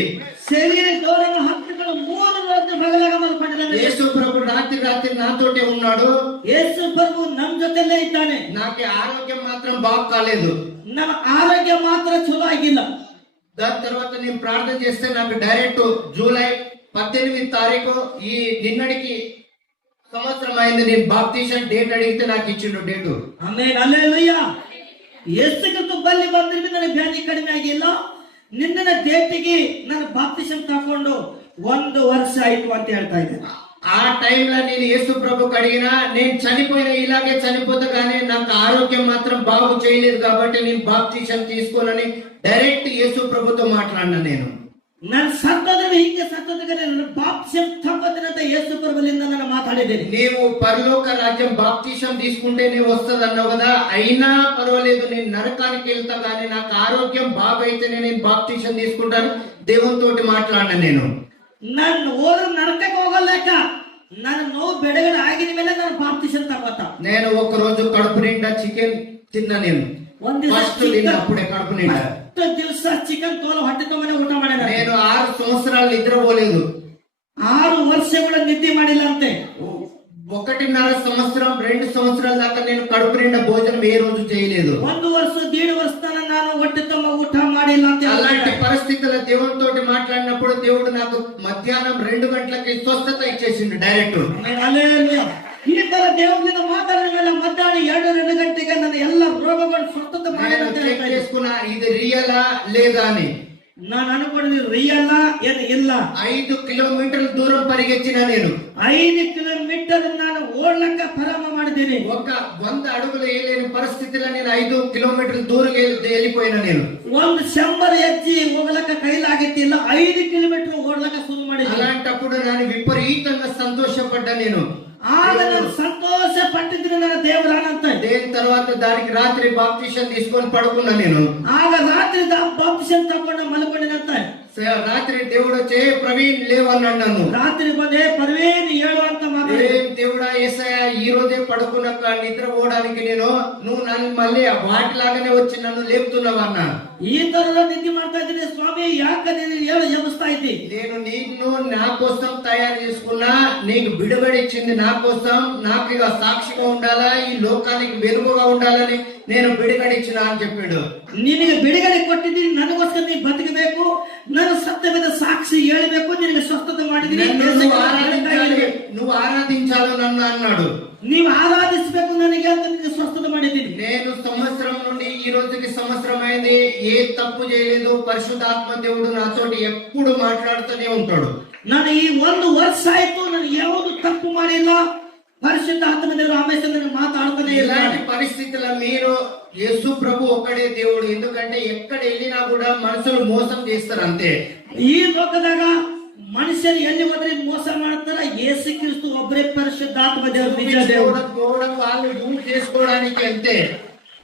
శరీర గౌరవ హక్కులు 3 రోజులు బగలాగా మలుపడినాడు. యేసు ప్రభు రాత్రి నాతోటే ఉన్నాడు. యేసు ప్రభు ನಮ್ಮ ಜೊತೆಲೇ ಇದ್ದಾನೆ. నాకు ఆరోగ్యం మాత్రం బాగు కాలేదు. ನಮ್ಮ ಆರೋಗ್ಯ ಮಾತ್ರ ಚಲೋ ಆಗಿಲ್ಲ. దాని తర్వాత నేను ప్రార్థన చేస్తే నాకు డైరెక్ట్ జూలై 18 తారీఖు ఈ నిన్నటికి సంవత్సరం అయింది. నేను బాప్టిజం డేట్ అడిగితే నాకు ఇచ్చిండు డేటు. Amen hallelujah. ಯೇಸುಕ್ರಿಸ್ತು ಬಲ್ಲಿ ಬಂದ್ರೆ ನನಗೆ ಬ್ಯಾನಿ ಕಡಿಮೆ ಆಗಿಲ್ಲ. ನಿನ್ನಿನ ಡೇಟಿಗೆ ನಾನು ಬಾಪ್ಟಿಸಂ ತಗೊಂಡು 1 ವರ್ಷ ಆಯ್ತು ಅಂತ ಹೇಳ್ತಾ ಇದ್ದೇನೆ. ఆ టైంలో నేను యేసు ప్రభుకి అడిగినా, నేను చనిపోయిన ఇలాగే చనిపోతా కానీ నాకు ఆరోగ్యం మాత్రం బాగు చేయలేదు కాబట్టి నేను బాప్టిజం తీసుకోనని డైరెక్ట్ యేసు ప్రభుతో మాట్లాడినా నేను. ನನ್ನ ಸತ್ತೋದ್ರೆ ಹಿಂಗೆ ಸತ್ತೋದ್ರೆ ನನ್ನ ಬಾಪ್ಟಿಸಂ ತಗೊಂಡಿರಂತ యేసు ప్రభుಲಿಂದ ನಾನು మాట్లాడిದ್ದೇನೆ. నీవు పరలోక రాజ్యం బాప్టిజం తీసుకుంటేనే వస్తుంది అన్నావు కదా, అయినా పర్వాలేదు నేను నరకానికి వెళ్తా కానీ నాకు ఆరోగ్యం బాగైతేనే నేను బాప్టిజం తీసుకుంటాను దేవునితోటి మాట్లాడినా నేను. ನಾನು ಹೋದ್ರೆ ನರಕಕ್ಕೆ ಹೋಗಲ್ಲೇಕ, ನನ್ನ ನೋವು ಬಿಡುಗಡೆ ಆಗಿದ ಮೇಲೆ ನಾನು ಬಾಪ್ಟಿಸಂ ತಗೋತಾ. నేను ఒక రోజు కడుపు నిండా చికెన్ తిన్నా నేను. ఫస్ట్ తిన్నప్పుడే కడుపు నిండా ದಿವಸ ಚಿಕನ್ ತೋಲು ಹೊಟ್ಟೆ ತುಂಬಾನೇ ಊಟ ಮಾಡಿದ. నేను 6 సంవత్సరాలు నిద్రపోలేదు. 6 ವರ್ಷಗಳ ನಿದ್ದೆ ಮಾಡಿಲ್ಲ ಅಂತೆ. 1.5 సంవత్సరం 2 సంవత్సరాల దాకా నేను కడుపు నిండా భోజనం ఏ రోజు చేయలేదు. 1 ವರ್ಷ 1.5 ವರ್ಷ ನಾನು ಹೊಟ್ಟೆ ತುಂಬ ಊಟ ಮಾಡಿಲ್ಲ ಅಂತ. అలాంటి పరిస్థితుల్లో దేవునితోటి మాట్లాడినప్పుడు దేవుడు నాకు మధ్యాహ్నం 2 గంటలకి స్వస్థత ఇచ్చేసిండు డైరెక్ట్. హల్లెలూయా. ఈ ತರ దేవునితో మాట్లాడిన వేళ మధ్యాహ్నం 2 గంటలకి ನನ್ನ ಎಲ್ಲ ರೋಗಗಳು ಸ್ವಸ್ಥತೆ ಮಾಡಿ చేసుకున్నా ఇది రియలా లేదా అని. ನಾನು ಅನ್ಕೊಂಡಿದ್ದು ರಿಯಲ್ ಏನು ಇಲ್ಲ. 5 కిలోమీటర్ల దూరం పరిగెత్తిన నేను. 5 ಕಿಲೋಮೀಟರ್ ನಾನು ಓಡ್ಲಕ್ಕ ಪ್ರಾರಂಭ ಮಾಡಿದ್ದೀನಿ. ఒక 100 అడుగులు వేయలేని పరిస్థితిలో నేను 5 కిలోమీటర్ల దూరం వెళ్ళిపోయినా నేను. 100 ಹೆಜ್ಜೆ ಹೋಗ್ಲಕ್ಕ ಕೈಲಾಗಿತ್ತಿಲ್ಲ, 5 ಕಿಲೋಮೀಟರ್ ಓಡ್ಲಕ್ಕ ಶುರು ಮಾಡಿದ್ದೀನಿ. అలాంటప్పుడు ನಾನು విపరీతంగా సంతోషపడ్డా నేను. ಆಗ ನಾನು ಸಂತೋಷ ಪಟ್ಟಿದ್ರೆ ನನ್ನ ದೇವರ ಅನಂತ. దేని తర్వాత దానికి రాత్రి బాప్టిజం తీసుకొని పడుకున్నా నేను. ಆಗ ರಾತ್ರಿ ಬಾಪ್ಟಿಸಂ ತಗೊಂಡು ಮಲ್ಕೊಂಡಿನಂತ. రాత్రి దేవుడు వచ్చే ప్రవీణ్ లేవన్నాడు నన్ను. రాత్రి ಬಂದೆ ప్రవీణ్ ಹೇಳು ಅಂತ ಮಾತಾಡಿ. దేవుడా యేసయ్య ఈ రోజే పడుకున్నాక నిద్రపోవడానికి నువ్వు నన్ను మళ్ళీ వాటిలాగానే వచ్చి నన్ను లేపుతున్నావు అన్న. ఈ తరలో నిద్ర ಮಾಡ್ತಾ ಇದ್ದೀನಿ స్వామి, ಯಾಕೆ ನೀನು ಹೇಳು ಎಬ್ಬಿಸ್ತಾ ಇದ್ದಿ? నేను నిన్ను నా కోసం తయారు చేసుకున్నా, నీకు బిడుగడి ఇచ్చింది నా కోసం, నాకు ఇక సాక్షిగా ఉండాలా, ఈ లోకానికి వెలుగుగా ఉండాలని నేను బిడుగడి ఇచ్చిన అని చెప్పాడు. ನಿನಗೆ ಬಿಡುಗಡೆ ಕೊಟ್ಟಿದ್ದೀನಿ, ನನಗೋಸ್ಕರ ನೀ ಬದುಕಬೇಕು, ನನ್ನ ಸತ್ಯ మీద సాక్షి ಹೇಳಬೇಕು, ನಿನಗೆ ಸ್ವಸ್ಥತೆ ಮಾಡಿದ್ದೀನಿ, నువ్వు ఆరాధించాలి నన్ను అన్నాడు. ನೀವು ಆರಾಧಿಸಬೇಕು ನನಗೆ ಅಂತ ನಿನಗೆ ಸ್ವಸ್ಥತೆ ಮಾಡಿದ್ದೀನಿ. నేను సంవత్సరం నుండి ఈ రోజుకి సంవత్సరం అయింది, ఏ తప్పు చేయలేదు. పరిశుద్ధాత్మ దేవుడు నాతోటి ఎప్పుడు మాట్లాడుతూనే ఉంటాడు. ನಾನು ಈ 1 ವರ್ಷ ಆಯ್ತು, ನಾನು ಯಾವುದು ತಪ್ಪು ಮಾಡಿಲ್ಲ. పరిశుద్ధ ఆత్మ దేవుడు ఆమె మాట్లాడుతూనే. ఇలాంటి పరిస్థితుల్లో మీరు యేసు ప్రభు ఒక్కడే దేవుడు, ఎందుకంటే ఎక్కడ వెళ్ళినా కూడా మనుషులు మోసం చేస్తారు అంతే. ఈ లోకದಾಗ మనుషులు ఎన్ని ಹೋದ್ರೆ మోಸ ಮಾಡ್ತಾರೆ, యేసు క్రీస్తు ಒಬ್ಬರೇ పరిశుద్ధాత్మ దేవుడు నిజ దేవుడు. వాళ్ళు యూజ్ చేసుకోవడానికి అంతే.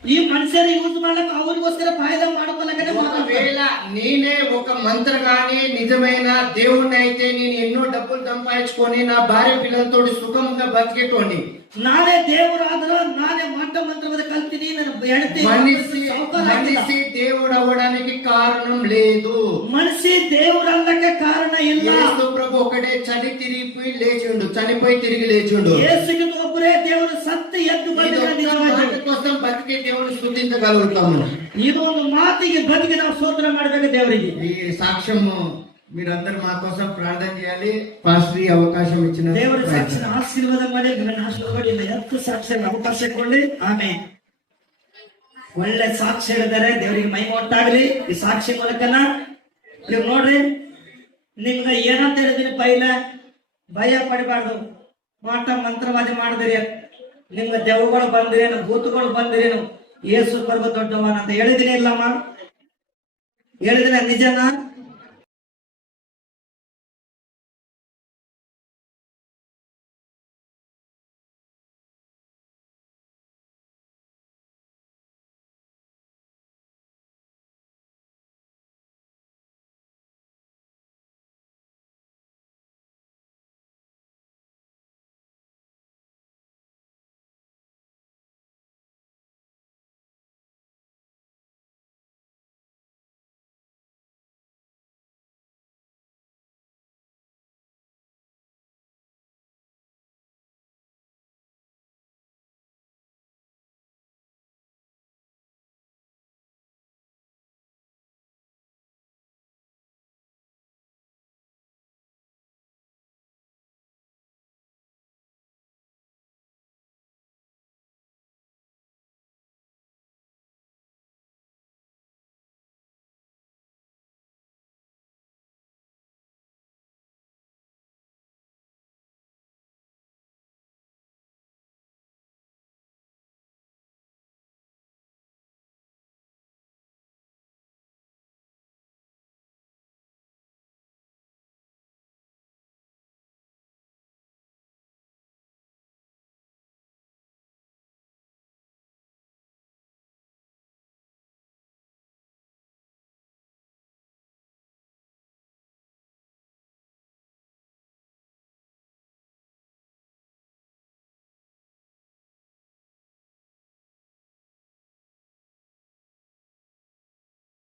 ఈ మనుషులు యూజ్ ಮಾಡಕ್ಕೆ ಅವರಿಗೋಸ್ಕರ ಫಾಯ್ದಾ ಮಾಡ್ಕೊಳ್ಳಕ್ಕೆ. ఒకవేళ నేనే ఒక మంత్రగాని నిజమైన దేవుణ్ణి అయితే నేను ఎన్నో డబ్బులు సంపాదించుకొని నా భార్య పిల్లలతో సుఖంగా బతికేటోని. ನಾನೇ ದೇವರಾದ್ರ ನಾನೇ ಮಂತ್ರವನ್ನು ಕಲ್ತೀನಿ, ನನ್ನ ಹೆಂಡತಿ మనిషి దేవుడు అవ్వడానికి కారణం లేదు. మనిషి దేవుడల్లకే కారణ ಇಲ್ಲ. యేసు ప్రభు ఒకటే చనిపోయి తిరిగి లేచిండు. యేసుకి ఒక్కరే దేవుడు సత్య ఎత్తు మాట కోసం బతికే దేవుని స్తుతించగలుగుతాము. ಇದು ಒಂದು ಮಾತಿಗೆ ಬದುಕಿ ನಾವು ಸ್ತೋತ್ರ ಮಾಡಬೇಕು ದೇವರಿಗೆ. ఈ సాక్ష్యము మీరందరూ మా కోసం ప్రార్థన చేయాలి. పాస్టర్ ఈ అవకాశం ఇచ్చిన ದೇವರ ಸಾಕ್ಷಿನ ಆಶೀರ್ವಾದ ಮಾಡಿ ಆಶೀರ್ವಾದ ಎತ್ತು ಸಾಕ್ಷಿಗೆ ಅವಕಾಶ ಕೊಡ್ಲಿ. ಆಮೇಲೆ ಒಳ್ಳೆ ಸಾಕ್ಷಿ ಹೇಳಿದ್ದಾರೆ, ದೇವರಿಗೆ ಮಹಿಮೆ ಉಂಟಾಗಲಿ. ಈ ಸಾಕ್ಷಿ ಮೂಲಕನ ನೀವು ನೋಡ್ರಿ, ನಿಮ್ಗೆ ಏನಂತ ಹೇಳಿದೀನಿ ಪೈಲ, ಭಯ ಪಡಬಾರ್ದು. ಮಾಟ ಮಂತ್ರವಾದಿ ಮಾಡಿದ್ರಿ, ನಿಮ್ಗೆ ದೆವ್ವಗಳು ಬಂದಿರೇನು, ಭೂತಗಳು ಬಂದಿರೇನು, ಯೇಸು ಬರ್ಬ ದೊಡ್ಡವನ ಅಂತ ಹೇಳಿದಿನಿ ಇಲ್ಲಮ್ಮ? ಹೇಳಿದಿನ ನಿಜನಾ?